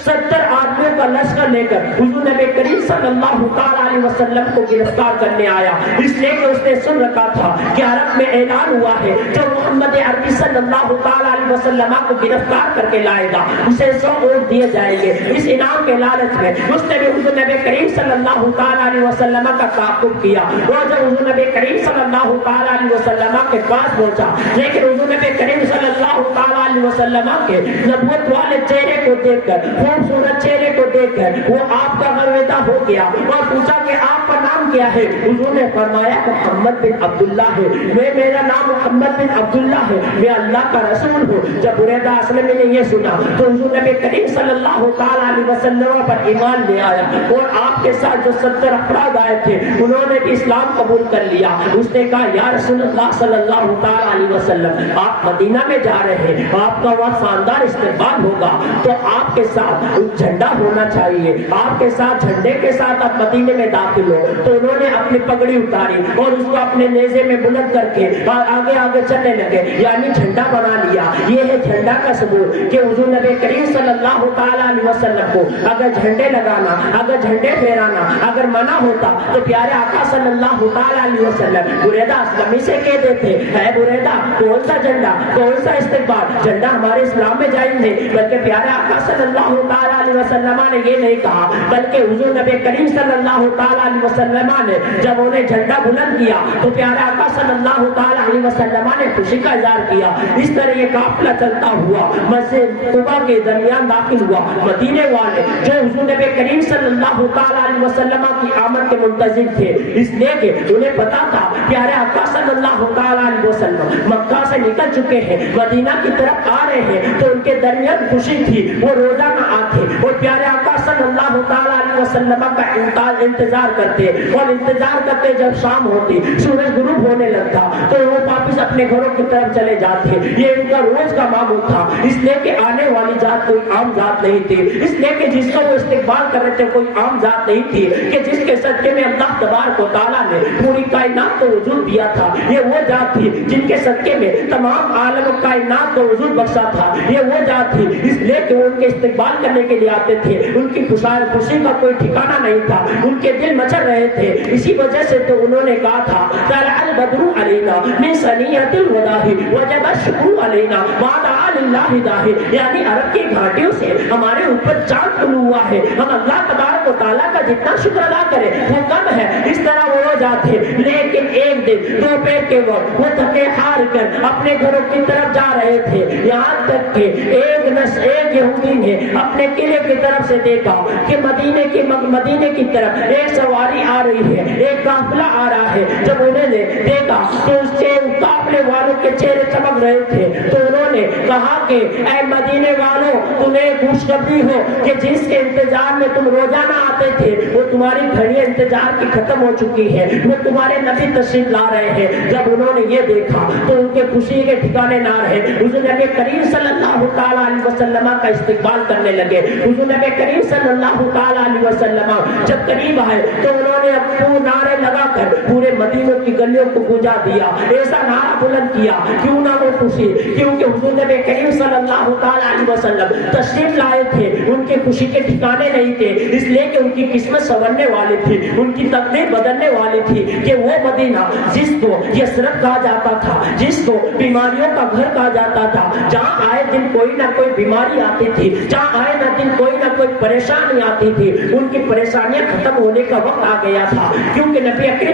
70 آدمیوں کا لشکر لے کر حضور نبی کریم صلی اللہ تعالیٰ علیہ وسلم کو گرفتار کرنے آیا، اس لیے کہ اس نے سن رکھا تھا کہ عرب میں اعلان ہوا ہے جو محمد عربی صلی اللہ تعالیٰ علیہ وسلم کو گرفتار کر کے لائے گا اسے 100 اونٹ دیے جائیں گے۔ اس انعام کے لالچ میں اس نے بھی حضور نبی کریم صلی اللہ تعالیٰ علیہ وسلم کا تعاقب کیا، اور جب حضور نبی کریم صلی اللہ تعالیٰ علیہ وسلم کے پاس پہنچا لیکن حضور نبی کریم صلی اللہ تعالیٰ علیہ وسلم کے نبوت والے چہرے کو دیکھ کر، خوبصورت چہرے کو دیکھ کر وہ آپ کا غرویدہ ہو گیا اور پوچھا کہ آپ کا نام کیا ہے؟ حضور نے فرمایا محمد بن عبداللہ ہے، میرا نام محمد بن عبداللہ ہے، میں اللہ کا رسول ہوں۔ جب بریدہ اسلمی نے یہ سنا تو حضور نبی کریم صلی اللہ تعالیٰ علیہ وسلم پر ایمان لے آیا، اور آپ کے ساتھ جو 70 افراد آئے تھے انہوں نے بھی اسلام قبول کر لیا. اس نے کہا یا رسول اللہ صلی اللہ تعالی علیہ وسلم آپ مدینہ میں جا رہے ہیں, آپ کا وہاں شاندار استقبال ہوگا تو آپ کے ساتھ جھنڈا ہونا چاہیے, آپ کے ساتھ جھنڈے کے ساتھ آپ مدینے میں داخل ہو. تو انہوں نے اپنی پگڑی اتاری اور اس کو اپنے نیزے میں بلند کر کے آگے آگے چلنے لگے, یعنی جھنڈا بنا لیا. یہ ہے جھنڈا کا ثبوت کہ حضور نبی کریم صلی اللہ تعالی علیہ وسلم کو اگر جھنڈے لگانا, اگر جھنڈے پھیرانا اگر منع ہوتا تو پیارے آقا صلی اللہ تعالی علیہ وسلم بریدہ اسلمی سے کہہ دیتے اے بریدہ کون سا جھنڈا, کون سا استقبال, جھنڈا ہمارے اسلام میں جائز نہیں. بلکہ پیارے آقا صلی اللہ تعالی علیہ وسلم نے یہ نہیں کہا, بلکہ حضور نبی کریم صلی اللہ تعالی علیہ وسلم نے جب انہیں جھنڈا بلند کیا تو پیارے آقا صلی اللہ تعالی علیہ وسلم نے خوشی کا اظہار کیا. اس طرح یہ قافلہ چلتا ہوا مسجد قباء کے درمیان داخل ہوا. مدینے والے جو حضور نبی کریم صلی اللہ تعالی علیہ وسلم کی آمد کے منتظر تھے, اس لیے کہ انہیں پتا تھا پیارے آقا صلی اللہ تعالی علیہ وسلم مکہ سے نکل چکے ہیں, مدینہ کی طرف آ رہے ہیں, تو ان کے درمیان خوشی تھی. وہ روزانہ آتے اور پیارے آقا صلی اللہ تعالی علیہ وسلم کا انتظار کرتے اور انتظار کرتے جب شام ہوتی, سورج غروب ہونے لگتا تو وہ واپس اپنے گھروں کی طرف چلے جاتے. یہ ان کا روز کا معمول تھا, اس لیے کہ آنے والی ذات کوئی عام ذات نہیں تھی, اس لیے کہ جس کو وہ استقبال کر رہے تھے کوئی عام ذات نہیں تھی, کہ جس کے صدقے میں اللہ تبارک و تعالیٰ نے پوری کائنات کو وجود دیا تھا. یہ وہ ذات تھی جن کے صدقے میں تمام عالم و کائنات کو وجود بخشا تھا. یہ وہ ذات تھی اس لیے کہ وہ ان کے استقبال کرنے کے لیے آتے تھے, ان کی خوشی کا کوئی ٹھکانہ نہیں تھا, ان کے دل مچل رہے تھے. اسی وجہ سے تو انہوں نے کہا تھا طلع البدر علینا من ثنیۃ الوداع وجب الشکر علینا وادعا للہ داہ, یعنی عرب کی گھاٹیوں سے ہمارے اوپر چاند طلوع ہوا ہے, ہم اللہ تبارک و تعالیٰ کا جتنا شکر ادا کریں وہ کم ہے. اس طرح وہ جاتے, لیکن ایک دن دوپہر کے وقت وہ تھکے ہار کر اپنے گھروں کی طرف جا رہے تھے. یہاں تک کہ ایک یہودی نے اپنے قلعے کی طرف سے دیکھا کہ مدینے کی طرف ایک سواری آ رہی ہے, ایک قافلہ آ رہا ہے. جب انہوں نے دیکھا تو اس کے قافلے والوں کے چہرے چمک رہے تھے, تو انہوں نے کہا کہ اے مدینے والوں تمہیں خوشخبری ہو کہ جس کے انتظار میں تم روزانہ آتے تھے وہ تمہاری گھڑی انتظار کی ختم ہو چکی ہے, وہ تمہارے نبی تشریف لا رہے ہیں. جب انہوں نے یہ دیکھا تو ان کے خوشی کے ٹھکانے نہ رہے. حضور نبی کریم صلی اللہ تعالی علیہ وسلم کا استقبال کرنے لگے. حضور نبی کریم صلی اللہ تعالی علیہ وسلم جب قریب آئے تو انہوں نے اپنے نعرے لگا کر پورے مدینہ کی گلیوں کو گونجا دیا. ایسا نعرہ بلند کیا, کیوں نہ وہ خوشی, کیونکہ حضور نبی کریم صلی اللہ تعالی علیہ وسلم تشریف لائے تھے. ان کے خوشی کے ٹھکانے نہیں تھے, اس لیے کہ ان کی قسمت سنورنے والی تھی, ان کی تقدیر بدلنے والی تھی. کہ وہ مدینہ جس کو یثرب کہا جاتا تھا, جس کو بیماریوں کا گھر کہا جاتا تھا, جہاں آئے دن کوئی نہ کوئی بیماری آتی تھی, جہاں آئے نہ دن کوئی نہ کوئی پریشانی آتی تھی, ان کی پریشانیاں ختم ہونے کا وقت آ گیا تھا. کیونکہ نبی اکرم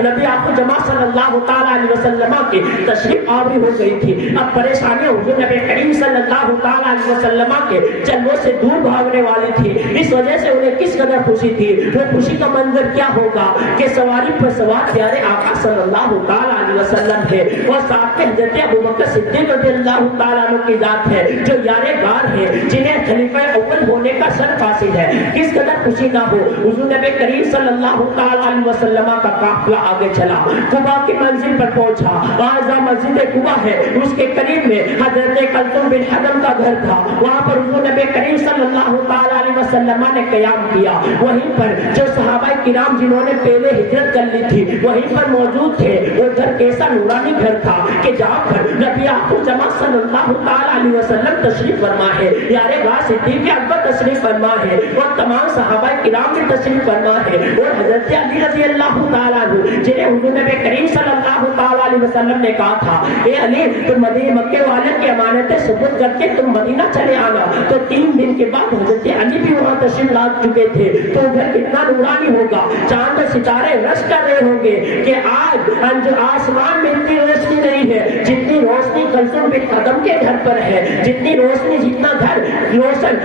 نبی آخر جماع صلی اللہ تعالی علیہ وسلم کی تشریف آوری ہو گئی تھی. اب پریشانیاں حضور نبی کریم صلی اللہ تعالی علیہ وسلم کے جلووں سے دور بھاگنے والی تھی. اس وجہ سے انہیں کس قدر خوشی تھی, وہ خوشی کا منظر کیا ہوگا کہ سواری پر سوار پیارے آقا صلی اللہ تعالی علیہ وسلم ہے, اور ساتھ میں حضرت ابوبکر صدیق رضی اللہ تعالیٰ عنہ کی ذات ہے جو یارے گار ہے, جنہیں خلیفہ اول ہونے کا شرف حاصل ہے. کس قدر خوشی نہ ہو. حضور نبی کریم صلی اللہ تعالی علیہ وسلم کا قافلہ آگے چلا, قباء کی منزل پر پہنچا. وہاں مسجد قباء ہے, اس کے قریب میں حضرت کلثوم بن حضم کا گھر تھا. وہاں پر حضور نبی کریم صلی اللہ تعالی علیہ وسلم نے قیام کیا. وہیں پر جو صحابہ کرام جنہوں نے پہلے ہجرت کر لی تھی وہیں پر موجود تھے. وہ گھر کیسا نورانی گھر تھا کہ جہاں پر نبی آخر جماع صلی اللہ تعالی علیہ وسلم تشریف فرما ہے, یارے گاہ صدیق اکبر تشریف فرما ہے, اور تمام صحابہ کرام بھی تشریف فرما ہے, اور حضرت علی رضی اللہ تعالیٰ عنہ جنہیں حضور نبی کریم صلی اللہ تعالی علیہ وسلم نے کہا تھا اے علی تم مکے والے کی امانتیں سپرد کر کے تم مدینہ چلے آنا. تو 3 دن کے بعد حضرت علی بھی وہاں تشریف لا چکے تھے. تو گھر کتنا نورانی ہوگا, چاند ستارے رش کر رہے ہوں گے کہ آج آسمان میں اتنی روشنی نہیں ہے جتنی روشنی کلثوم بن حضم کے گھر پر ہے, جتنی روشنی جتنا گھر روشن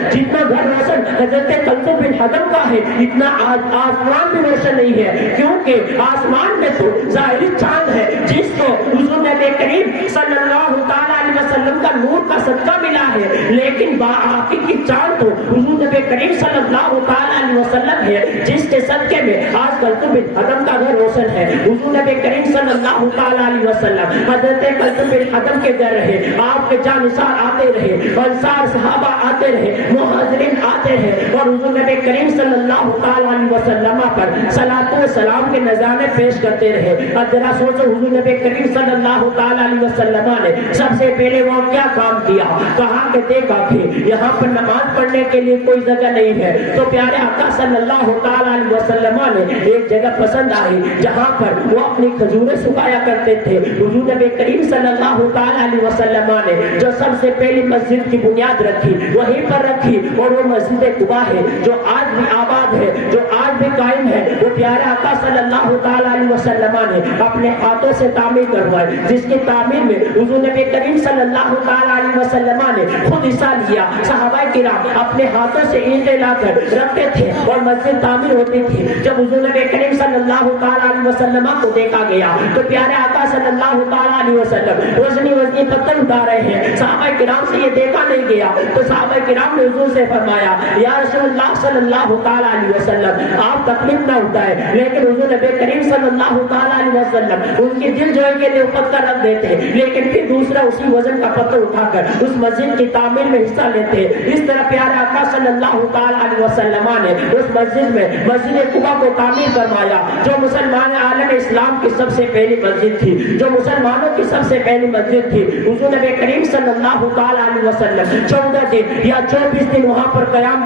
حضرت کلثوم بن حضم کا ہے, اتنا آسمان بھی روشن نہیں ہے. کیونکہ آسمان میں تو ظاہری چاند ہے جس کو حضور نبی کریم صلی اللہ تعالی علیہ وسلم کا نور کا صدقہ ملا ہے، لیکن باآخر کی چاند تو حضور نبی کریم صلی اللہ علیہ وسلم ہے، جس کے صدقے میں آج کلثوم بنت حدم کا گھر روشن ہے۔ حضور نبی کریم صلی اللہ علیہ وسلم حضرت کلثوم بنت حدم کے گھر رہے، آپ کے جانثار آتے رہے، انصار صحابہ آتے رہے، مہاجرین آتے رہے، اور حضور نبی کریم صلی اللہ علیہ وسلم پر صلاۃ و سلام کے نذرانے پیش کرتے رہے۔ اب ذرا سوچو، حضور نبی کریم صلی اللہ علیہ وسلم نے سب سے پہلے وہ کیا کام کیا؟ کہا کہ دیکھا کہ یہاں پر نماز پڑھنے کے لیے کوئی جگہ نہیں ہے، تو پیارے آقا صلی اللہ علیہ وسلم نے ایک جگہ پسند آئی جہاں پر وہ اپنی کھجوریں سکھایا کرتے تھے۔ حضور نبی کریم صلی اللہ علیہ وسلم نے جو سب سے پہلی مسجد کی بنیاد رکھی وہیں پر رکھی، اور وہ مسجد قباء ہے جو آج بھی آباد ہے، جو آج بھی قائم ہے۔ وہ پیارے آقا صلی اللہ علیہ وسلم نے اپنے ہاتھوں سے تعمیر کروائی، جس کی تعمیر میں حضور نبی کریم صلی اللہ علیہ وسلم نے خود حصہ لیا۔ صحابہ کرام اپنے ہاتھوں سے اینٹیں لا کر رکھتے تھے اور مسجد تعمیر ہوتی تھی۔ جب حضور نبی کریم صلی اللہ علیہ وسلم کو دیکھا گیا تو پیارے آقا صلی اللہ علیہ وسلم وزنی پتھر اٹھا رہے ہیں، صحابہ کرام سے یہ دیکھا نہیں گیا، تو صحابہ کرام نے حضور سے فرمایا یا رسول اللہ صلی اللہ علیہ وسلم آپ تکلیف نہ اٹھائے، لیکن حضور نبی کریم صلی اللہ علیہ وسلم ان کی دل جوئی کے لیے پتھر رکھ دیتے، لیکن پھر دوسرا اسی وزن کا پتھر اٹھا کر اس مسجد کی تعمیر میں حصہ لیتے۔ اس طرح پیارے آقا صلی اللہ علیہ وسلم نے اس مسجد میں مسجد قباء کو تعمیر فرمایا، جو مسلمان عالم اسلام کی سب سے پہلی مسجد تھی، جو مسلمانوں کی سب سے پہلی مسجد تھی۔ حضور نبی کریم صلی اللہ علیہ وسلم 14 دن یا 24 دن وہاں پر قیام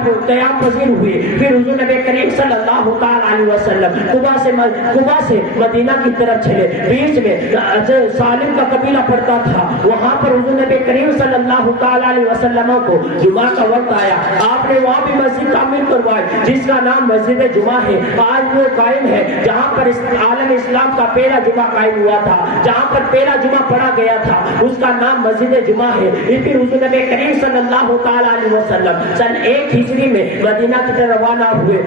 پذیر ہوئے۔ پھر حضور نبی کریم صلی اللہ علیہ وسلم قباء سے مدینہ کی طرف چلے، بیچ میں سالم کا قبیلہ پڑتا تھا، وہاں پر حضور نبی کریم صلی اللہ علیہ وسلم کو جمعہ کا وقت آیا، آپ نے وہاں بھی مسجد تعمیر کروائی جس کا نام مسجد جمعہ ہے۔ آج وہ قائم ہے جہاں پر عالم اسلام کا پہلا جمعہ قائم ہوا تھا، جہاں پر پہلا جمعہ پڑھا گیا تھا، اس کا نام مسجد جمعہ ہے۔ پھر حضور نبی کریم صلی اللہ علیہ وسلم سن 1 ہجری میں مدینہ کی طرف روانہ ہوئے۔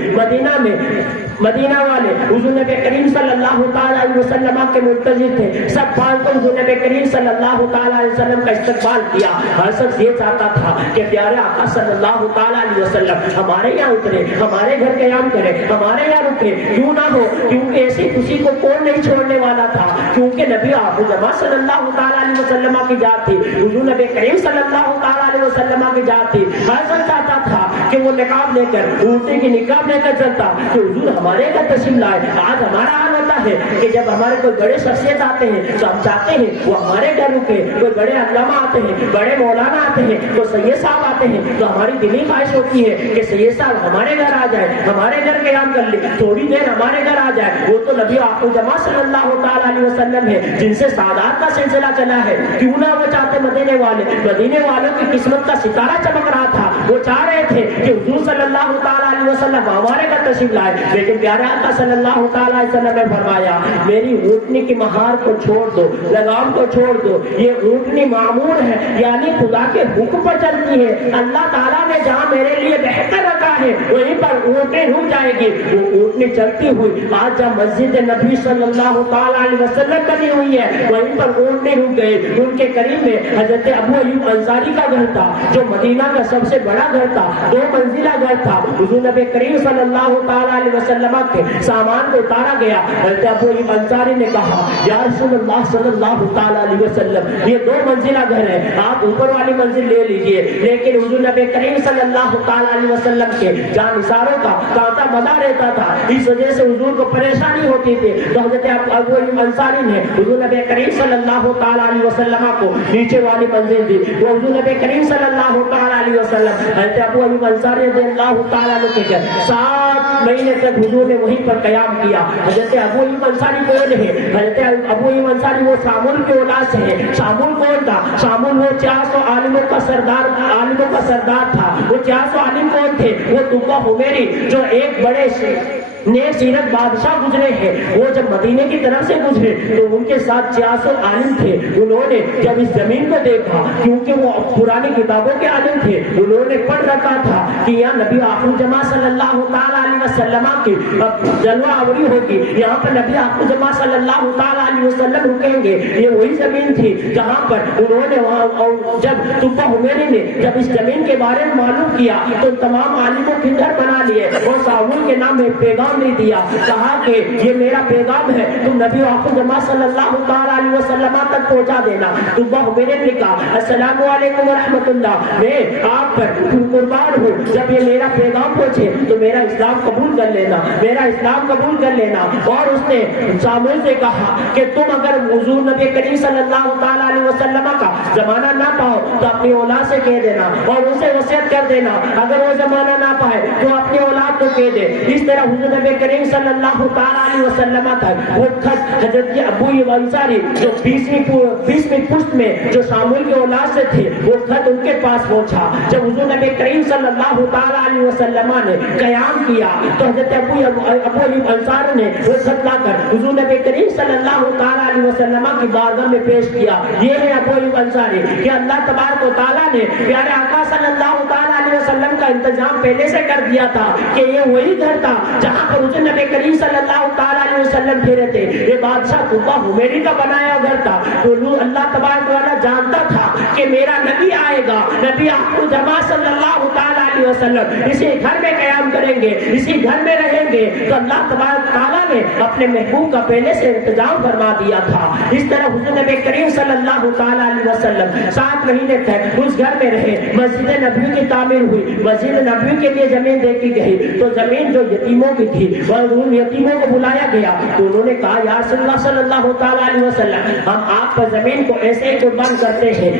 مدینہ والے حضور نبی کریم صلی اللہ علیہ وسلم کے منتظر تھے، سب پالتو حضور نبی کریم صلی اللہ علیہ وسلم کا استقبال کیا۔ ہر شخص یہ چاہتا تھا کہ پیارے آقا صلی اللہ علیہ وسلم ہمارے یہاں اترے، ہمارے گھر قیام کرے، ہمارے یہاں رکے، کیوں نہ ہو، کیونکہ ایسی خوشی کو کون نہیں چھوڑنے والا تھا، کیونکہ نبی آخر صلی اللہ علیہ وسلم کی ذات تھی، حضور نبی کریم صلی اللہ علیہ وسلم کی ذات تھی۔ ہر شخص چاہتا تھا کہ وہ نقاب لے کر، اونٹے کی نقاب لے کر چلتا کہ حضور ہمارے گھر تشریف لائے۔ آج ہمارا حال ہوتا ہے کہ جب ہمارے کوئی بڑے شخصیت آتے ہیں تو ہم چاہتے ہیں وہ ہمارے گھر رکے، کوئی بڑے علامہ آتے ہیں، بڑے مولانا آتے ہیں، تو سید صاحب آتے ہیں، تو ہماری دلی خواہش ہوتی ہے کہ سید صاحب ہمارے گھر آ جائے، ہمارے گھر قیام کر لے، تھوڑی دیر ہمارے گھر آ جائے۔ وہ تو نبی آخر جماعت صلی اللہ علیہ وسلم ہے جن سے سعادت کا سلسلہ چلا ہے، کیوں نہ وہ چاہتے مدینے والوں کی قسمت کا ستارہ چمک رہا تھا، وہ چاہ رہے تھے کہ حضور صلی اللہ علیہ وسلم ہمارے گھر تشریف لائے۔ لیکن پیارے آقا صلی اللہ علیہ وسلم نے فرمایا میری اونٹنی کی مہار کو چھوڑ دو، لگام کو چھوڑ دو، یہ اونٹنی معمور ہے، یعنی خدا کے حکم پر چلتی ہے، اللہ تعالیٰ نے جہاں میرے لیے بہتر رکھا ہے وہیں پر اونٹنی رک جائے گی۔ وہ اونٹنی چلتی ہوئی آج جب مسجد نبی صلی اللہ علیہ وسلم بنی ہوئی ہے وہیں پر اونٹنی رک گئے۔ ان کے قریب میں حضرت ابو ایوب انصاری کا گھر تھا جو مدینہ کا سب سے بڑا گھر تھا، 2 منزلہ گھر تھا۔ حضور نبی کریم صلی اللہ علیہ وسلم کے سامان کو اتارا گیا۔ حضرت ابو ایوب انصاری نے کہا یا رسول اللہ صلی اللہ علیہ وسلم یہ 2 منزلہ گھر ہے، آپ اوپر والی منزل لے لیجئے۔ لیکن حضور نبی کریم صلی اللہ علیہ وسلم کے جانثاروں کا کانٹا مدا رہتا تھا، اس وجہ سے حضور کو پریشانی ہوتی تھی، تو حضرت ابو ایوب انصاری نے حضور نبی کریم صلی اللہ علیہ وسلم کو نیچے والی منزل دی۔ وہ حضور نبی کریم صلی اللہ علیہ وسلم حضرت ابو ایوب انصاری رضی اللہ تعالیٰ عنہ کے گھر 7 مہینے تک حضور نے وہیں پر قیام کیا۔ حضرت ابو ایوب انصاری کون ہے؟ حضرت ابو ایوب انصاری وہ سامول کی اولاد سے ہے۔ سامول کون تھا؟ سامول وہ 400 عالموں کا سردار تھا۔ وہ 400 عالم کون تھے؟ وہ تقویٰ حمیری جو ایک بڑے نیک سیرت بادشاہ گزرے ہیں، وہ جب مدینے کی طرف سے گزرے تو ان کے ساتھ 600 عالم تھے. انہوں نے جب اس زمین کو دیکھا، کیونکہ وہ پرانی کتابوں کے عالم تھے، انہوں نے پڑھ رکھا تھا کہ یہاں نبی آخر جماع صلی اللہ تعالیٰ علیہ وسلم کی جلوہ آوری ہوگی، یہاں پر نبی آخر جماع صلی اللہ تعالیٰ علیہ وسلم رکیں گے. یہ وہی زمین تھی جہاں پر انہوں نے جب تحفہ حمیری نے جب اس زمین کے بارے میں معلوم کیا تو تمام عالموں کے گھر بنا لیے اور ساول کے نام میں پیغام نہیں دیا. کہا کہ یہ میرا پیغام ہے، تم نبی آخر جماع صلی اللہ تعالیٰ علیہ وسلم تک پہنچا دینا. تحفہ حمیری نے کہا السلام علیکم ورحمۃ اللہ، میں آپ پر قربان ہوں، جب یہ میرا پیغام پہنچے تو میرا اسلام قبول کر لینا، میرا اسلام قبول کر لینا. اور اس نے سامول سے کہا کہ تم اگر حضور نبی کریم صلی اللہ تعالیٰ علیہ وسلم کا زمانہ نہ پاؤ تو اپنی اولاد سے کہہ دینا اور اسے وصیت کر دینا، اگر وہ زمانہ نہ پائے تو اپنی اولاد کو کہہ دے. اس طرح حضور نبی کریم صلی اللہ تعالیٰ علیہ وسلم تک وہ خط حضرت ابو انصاری جو 20ویں پشت میں جو شامل کی اولاد سے تھے، وہ خط ان کے پاس پہنچا. جب حضور نبی کریم صلی اللہ تعالیٰ علیہ وسلم نے قیام کیا تو حضرت ابو انصار نے وہ خط لا کر حضور نبی کریم صلی اللہ تعالیٰ علیہ وسلم کی بارگاہ میں پیش کیا. یہ ہے ابو انصاری کہ اللہ تبارک و تعالیٰ نے پیارے آقا صلی اللہ تعالیٰ علیہ وسلم کا انتظام پہلے سے کر دیا تھا کہ یہ وہی گھر تھا جہاں پر حضور نبی کریم صلی اللہ تعالیٰ علیہ وسلم پھرے تھے. یہ بادشاہ تحفہ حمیری کا بنایا گھر تھا. تو اللہ تبارک و تعالیٰ جانتا تھا کہ میرا نبی آئے گا، نبی آخر جماع صلی اللہ تعالیٰ علیہ وسلم اسی گھر میں قیام کریں گے، اسی گھر میں رہیں گے. تو اللہ تبارک تعالیٰ نے اپنے محبوب کا پہلے سے انتظام فرما دیا تھا. اس طرح حضور نبی کریم صلی اللہ تعالیٰ علیہ وسلم 7 مہینے تک اس گھر میں رہے. مسجد نبوی کی تعمیر ہوئی، مسجد نبوی کے لیے زمین دیکھی گئی تو زمین جو یتیموں کی تھی ان یتیموں کو بلایا گیا تو انہوں نے کہا یا رسول اللہ صلی اللہ تعالیٰ علیہ وسلم، ہم آپ پر زمین کو ایسے ہی قربان کرتے ہیں،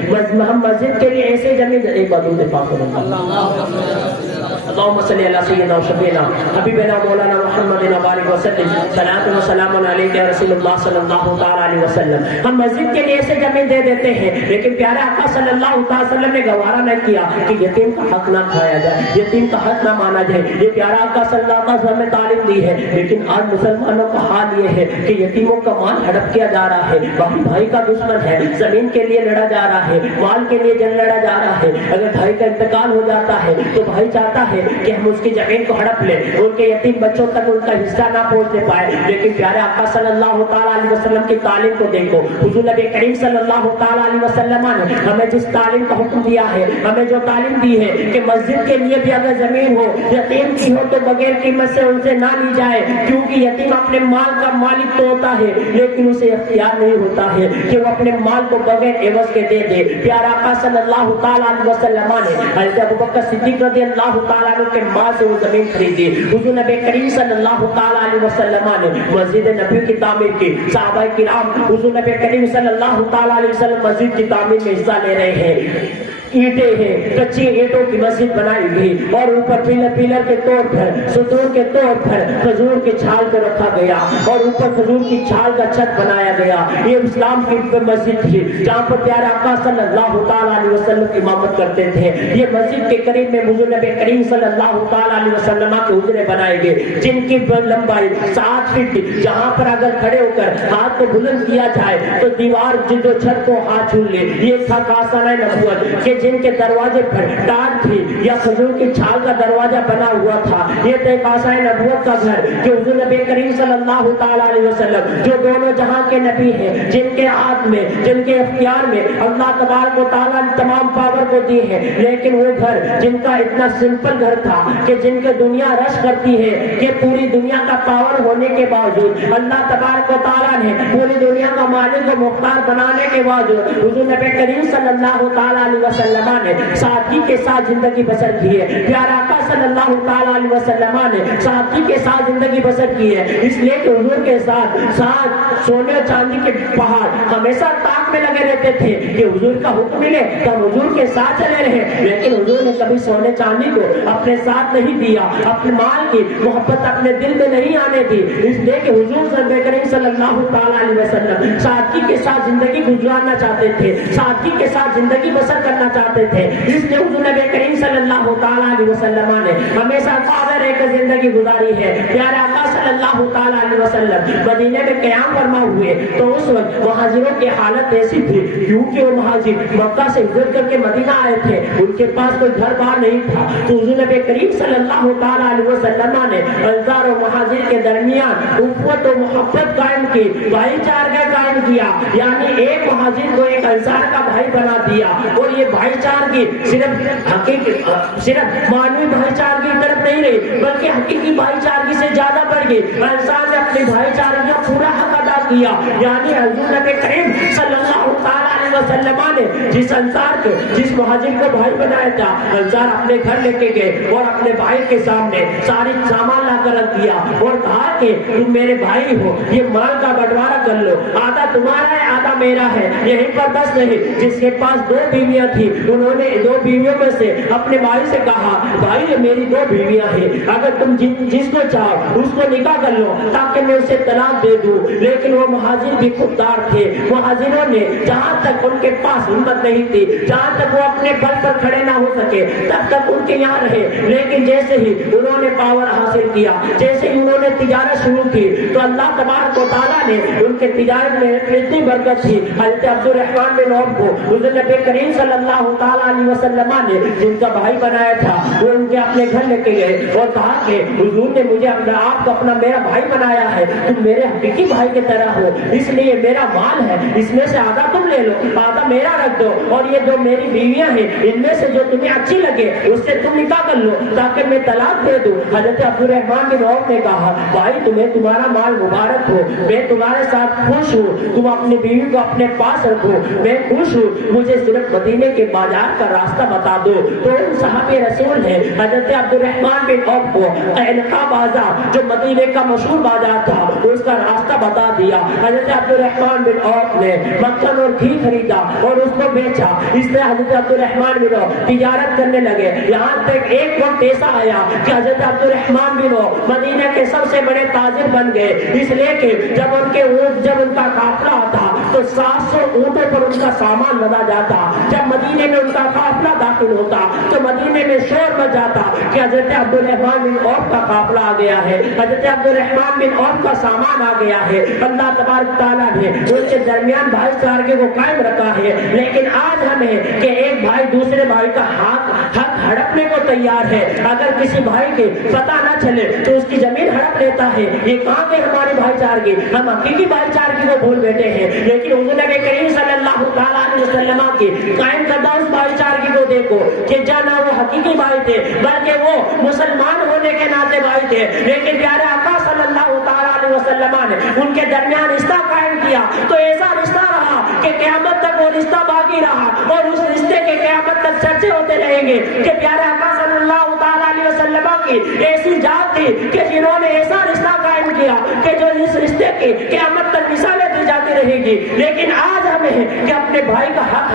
ہم مسجد کے لیے ایسے زمین. ایک بار درود پاک کرو اللهم صل على سيدنا وشفينا حبيبنا مولانا محمد وبارك وسلم صلاۃ و سلام علیک یا رسول اللہ صلی اللہ تعالیٰ علیہ وسلم. ہم مسجد کے لیے ایسے زمین دے دیتے ہیں لیکن پیارے آقا صلی اللہ تعالیٰ وسلم نے گوارا نہ کیا کہ یتیم کا حق نہ کھایا جائے، یتیم کا حق نہ مانا جائے. یہ پیارے آقا صلی اللہ علیہ وسلم نے تعلیم دی ہے. لیکن آج مسلمانوں کا حال یہ ہے کہ یتیموں کا مال ہڑپ کیا جا رہا ہے، بھائی کا دشمن ہے، زمین کے لیے لڑا جا رہا ہے، مال کے لیے جنگ لڑا جا رہا ہے. اگر بھائی کا انتقال ہو جاتا ہے تو بھائی چاہتا ہے کہ ہم اس کی زمین کو ہڑپ لیں، ان کے یتیم بچوں تک ان کا حصہ نہ پہنچنے پائے. لیکن پیارے آقا صلی اللہ تعالیٰ علیہ وسلم کی تعلیم کو دیکھو. حضور نبی کریم صلی اللہ تعالیٰ علیہ وسلم نے ہمیں جس تعلیم کا حکم دیا ہے، ہمیں جو تعلیم دی ہے کہ مسجد کے لیے بھی اگر زمین ہو یتیم کی ہو تو بغیر قیمت سے ان سے نہ لی جائے، کیونکہ یتیم اپنے مال کا مالک تو ہوتا ہے لیکن اسے اختیار نہیں ہوتا ہے کہ وہ اپنے مال کو بغیر عوض کے دے دے. پیارے آقا صلی اللہ تعالیٰ علیہ وسلم نے حضرت ابوبکر صدیق رضی اللہ تعالیٰ عنہ کے مال سے وہ زمین خریدی. حضور نبی کریم صلی اللہ تعالیٰ علیہ وسلم نے مسجد نبوی کی تعمیر کی. صحابہ کرام حضور نبی کریم صلی اللہ تعالیٰ علیہ وسلم مسجد کی تعمیر میں حصہ لے رہے ہیں. اینٹیں ہیں، کچی اینٹوں کی مسجد بنائی گئی اور اوپر پیلر کے طور پر، ستون کے طور پر کھجور کی چھال کو رکھا گیا اور اوپر کھجور کی چھال کا چھت بنایا گیا. یہ اسلام کی مسجد تھی جہاں پر پیارے آقا صلی اللہ تعالیٰ علیہ وسلم امامت کرتے تھے. یہ مسجد کے قریب میں حضور نبی کریم صلی اللہ تعالیٰ علیہ وسلم کے حجرے بنائے گئے جن کی لمبائی 7 فٹ، جہاں پر اگر کھڑے ہو کر ہاتھ کو بلند کیا جائے تو دیوار جو چھت کو ہاتھ چھو لے. یہ تھا کاسانہ نبوت کہ جن کے دروازے پر ٹاٹ تھی یا کھجور کی چھال کا دروازہ بنا ہوا تھا. یہ تھے کاسانہ نبوت کا گھر کہ حضور نبی کریم صلی اللہ تعالیٰ علیہ وسلم جو دونوں جہاں کے نبی ہیں، جن کے ہاتھ میں، جن کے اختیار میں اللہ تبارک و تعالیٰ نے تمام پاور کو دی ہے، لیکن وہ گھر جن کا اتنا سمپل گھر تھا کہ جن کے دنیا رش کرتی ہے کہ پوری دنیا کا پاور ہونے کے باوجود اللہ تبارک و تعالیٰ نے پوری دنیا کا مالک و مختار بنانے کے باوجود حضور نبی کریم صلی اللہ تعالیٰ علیہ وسلم نے سادگی کے ساتھ زندگی بسر کی ہے. پیارا آقا صلی اللہ تعالیٰ علیہ وسلم نے سادگی کے ساتھ زندگی بسر کی ہے، اس لیے کہ حضور کے ساتھ سونے اور چاندی کے پہاڑ ہمیشہ تاک میں لگے رہتے تھے کہ حضور کا حکم ملے تو حضور کے ساتھ چلے رہے. لیکن حضور نے کبھی سونے چاندی کو اپنے ساتھ نہیں دیا، اپنے مال کی محبت اپنے دل میں نہیں آنے دی، اس لیے کہ حضور کریم صلی اللہ تعالیٰ علیہ وسلم سادگی کے ساتھ زندگی گزارنا چاہتے تھے، سادگی کے ساتھ زندگی بسر کرنا چاہتے تھے. اس لیے حضور نبی کریم صلی اللہ تعالیٰ علیہ وسلم نے ہمیشہ رہ کر زندگی گزاری ہے. پیارے آقا صلی اللہ تعالیٰ علیہ وسلم مدینے میں قیام فرما ہوئے تو اس وقت مہاجروں کی حالت ایسی تھی کیونکہ وہ مہاجر مکہ سے ہجرت کر کے مدینہ آئے تھے, ان کے پاس کوئی گھر بار نہیں تھا. تو حضور نبی کریم صلی اللہ تعالیٰ علیہ وسلم نے انصار و مہاجر کے درمیان اخوت و محبت قائم کی, بھائی چارہ قائم کیا. یعنی ایک مہاجر کو ایک انصار کا بھائی بنا دیا, اور یہ بھائی چارگی صرف معنوی بھائی چارگی کی طرف نہیں رہی بلکہ حقیقی بھائی چارگی سے زیادہ بڑھ گئی. انصار نے اپنی بھائی چارگی کا پورا حق ادا کیا. یعنی حضور نبی کریم صلی اللہ تعالیٰ علیہ وسلم نے جس انصار کو جس مہاجر کو بھائی بنایا تھا, انصار اپنے گھر لے کے گئے اور اپنے بھائی کے سامنے ساری سامان لا کر رکھ دیا اور کہا کہ تم میرے بھائی ہو, یہ مال کا بٹوارا کر لو, آدھا تمہارا ہے آدھا میرا ہے. یہیں پر بس نہیں, جس کے پاس 2 بیویاں تھی انہوں نے 2 بیویوں میں سے اپنے بھائی سے کہا, بھائی یہ میری 2 بیویاں ہیں, اگر تم جس کو چاہو اس کو نکاح کر لو تاکہ میں اسے طلاق دے دوں. لیکن وہ مہاجر بھی خوددار تھے. مہاجروں نے جہاں تک ان کے پاس ہمت نہیں تھی, جہاں تک وہ اپنے پل پر کھڑے نہ ہو سکے تب تک ان کے یہاں رہے. لیکن جیسے ہی انہوں نے پاور حاصل کیا, جیسے ہی انہوں نے تجارت شروع کی تو اللہ تبارک و تعالیٰ نے ان کے تجارت میں اتنی برکت تھی. حضرت عبد الرحمن بن عوف کو حضور نبی کریم صلی اللہ تعالیٰ علیہ وسلم نے جن کا بھائی بنایا تھا وہ ان کے اپنے گھر لے کے گئے اور کہا کہ حضور نے مجھے اپنے آپ کو اپنا میرا بھائی بنایا ہے, تم میرے حقیقی بھائی کی طرح ہو, اس لیے میرا مال ہے اس میں سے آدھا تم لے لو آدھا میرا رکھ دو, اور یہ جو میری بیویاں ہیں ان میں سے جو تمہیں اچھی لگے اس سے تم نکاح کر لو تاکہ میں طلاق دے دوں. حضرت عبد الرحمن بن عوف نے کہا, بھائی تمہیں تمہارا مال مبارک ہو, میں تمہارے ساتھ خوش ہوں, تم اپنی بیوی کو اپنے پاس رکھو, میں خوش ہوں, مجھے صرف مدینے کے بازار کا راستہ بتا دو. تو ان صحابہ رسول نے حضرت عبد الرحمن بن عوف کو قینقاع بازار جو مدینے کا مشہور بازار تھا اس کا راستہ بتا دیا. حضرت عبد الرحمن بن عوف نے مکھن اور گھی خریدا اور اس کو بیچا. اس طرح حضرت عبد الرحمن بن عوف تجارت کرنے لگے. یہاں تک ایک وقت ایسا آیا کہ حضرت عبد الرحمن بن عوف مدینہ کے سب سے بڑے تاجر بن گئے, اس لیے کہ جب ان کا قافلہ آتا تو 700 اونٹوں پر ان کا سامان لدا جاتا. جب مدینے میں ان کا قافلہ داخل ہوتا تو مدینے میں شور مچ جاتا کہ حضرت عبد الرحمن بن عوف کا قافلہ آ گیا ہے, حضرت عبد الرحمن بن عوف کا سامان آ گیا ہے. اللہ تبارک تعالیٰ نے ان کے درمیان بھائی چارگی کو قائم رکھا ہے. لیکن آج ہمیں کہ ایک بھائی دوسرے بھائی کا حق ہڑپنے کو تیار ہے. اگر کسی بھائی کے پتہ نہ چلے تو اس کی زمین ہڑپ لیتا ہے. یہ کہاں کے ہماری بھائی چارگی, ہم حقیقی بھائی چارگی کو بھول بیٹھے ہیں. لیکن حضور نبی کریم صلی اللہ تعالیٰ علیہ وسلم کی قائم کردہ اس بھائی چارگی کو دیکھو کہ جانا وہ حقیقی بھائی تھے بلکہ وہ مسلمان ہونے کے ناطے بھائی تھے. لیکن پیارے آقا صلی اللہ تعالیٰ علیہ وسلم نے ان کے درمیان رشتہ قائم کیا تو ایسا رشتہ رہا کہ قیامت تک وہ رشتہ باقی رہا, اور اس رشتے کے قیامت تک چرچے ہوتے رہیں گے کہ پیارے آقا صلی اللہ تعالیٰ علیہ وسلم کی ایسی ذات تھی کہ جنہوں نے ایسا رشتہ قائم کیا کہ جو اس رشتے کی قیامت تک مثالیں دی جاتی رہے گی. لیکن آج ہمیں کہ اپنے بھائی کا حق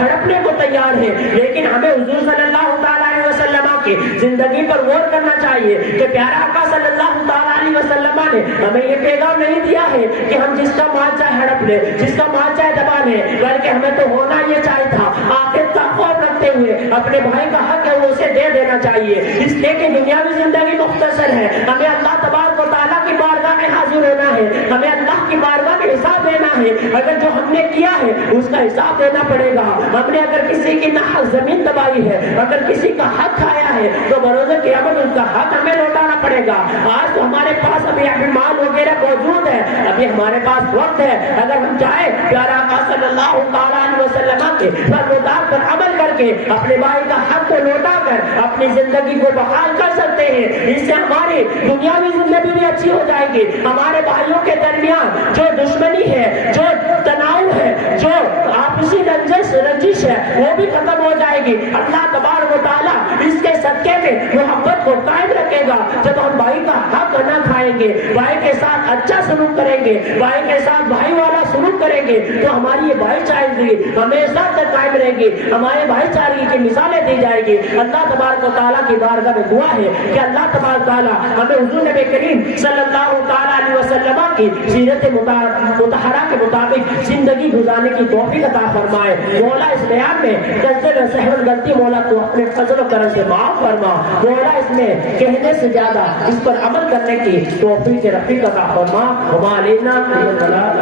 ہڑپنے کو تیار ہے, لیکن ہمیں حضور صلی اللہ تعالیٰ علیہ وسلم کی زندگی پر غور کرنا چاہیے کہ پیارا آقا صلی اللہ تعالیٰ علیہ وسلم نے ہمیں یہ پیغام نہیں دیا ہے کہ ہم جس کا مال چاہے ہڑپ لیں, جس کا مال چاہے دبا لیں, بلکہ ہمیں تو ہونا یہ چاہیے تھا آخرت کا خوف رکھتے ہوئے اپنے بھائی کا حق ہے وہ اسے دے دینا چاہیے. اس لیے کہ دنیاوی زندگی مختصر ہے, ہمیں اللہ تبارک و تعالیٰ کی بارگاہ میں حاضر ہونا ہے, ہمیں اللہ کی بارگاہ میں حساب دینا ہے. اگر جو ہم نے کیا ہے اس کا حساب دینا پڑے گا. ہم نے اگر کسی کی ناحق زمین دبائی ہے, اگر کسی کا حق کھایا ہے تو بروز قیامت اس کا حق ہمیں لوٹانا پڑے گا. آج تو ہمارے پاس ابھی مال وغیرہ موجود ہے, ابھی ہمارے پاس وقت ہے, اگر ہم چاہیں پیارا آقا صلی اللہ تعالیٰ علیہ وسلم کے فرمودات پر عمل کر کے اپنے بھائی کا حق کو لوٹا کر اپنی زندگی کو بحال کر سکتے ہیں. اس سے ہماری دنیاوی زندگی بھی اچھی ہو جائے گی, ہمارے بھائیوں کے درمیان جو دشمنی ہے, جو تناؤ ہے, جو آپسی رنجش ہے وہ بھی ختم ہو جائے گی. اللہ تبارک و تعالیٰ اس کے صدقے میں محبت کو قائم رکھے گا. جب ہم بھائی کا حق نہ کھائیں گے, بھائی کے ساتھ اچھا سلوک کریں گے, بھائی کے ساتھ بھائی والا سلوک کریں گے تو ہماری یہ بھائی چارگی ہمیشہ تک قائم رہیں گی، ہمارے بھائی چارگی کی مثالیں دی جائے گی۔ اللہ تبارک و تعالیٰ کی بارگاہ میں دعا ہے کہ اللہ تبارک و تعالیٰ ہمیں حضور نبی کریم صلی اللہ تعالیٰ علیہ وسلم کی سیرت مطہرہ کے مطابق زندگی گزارنے کی توفیق عطا فرمائے۔ مولا اس بیان میں غلطی مولا تو اپنے فضل و کرم سے معاف فرما، مولا اس میں کہنے سے زیادہ اس پر عمل کرنے کی توفیق رفیق عطا فرما۔ وما علینا الا البلاغ۔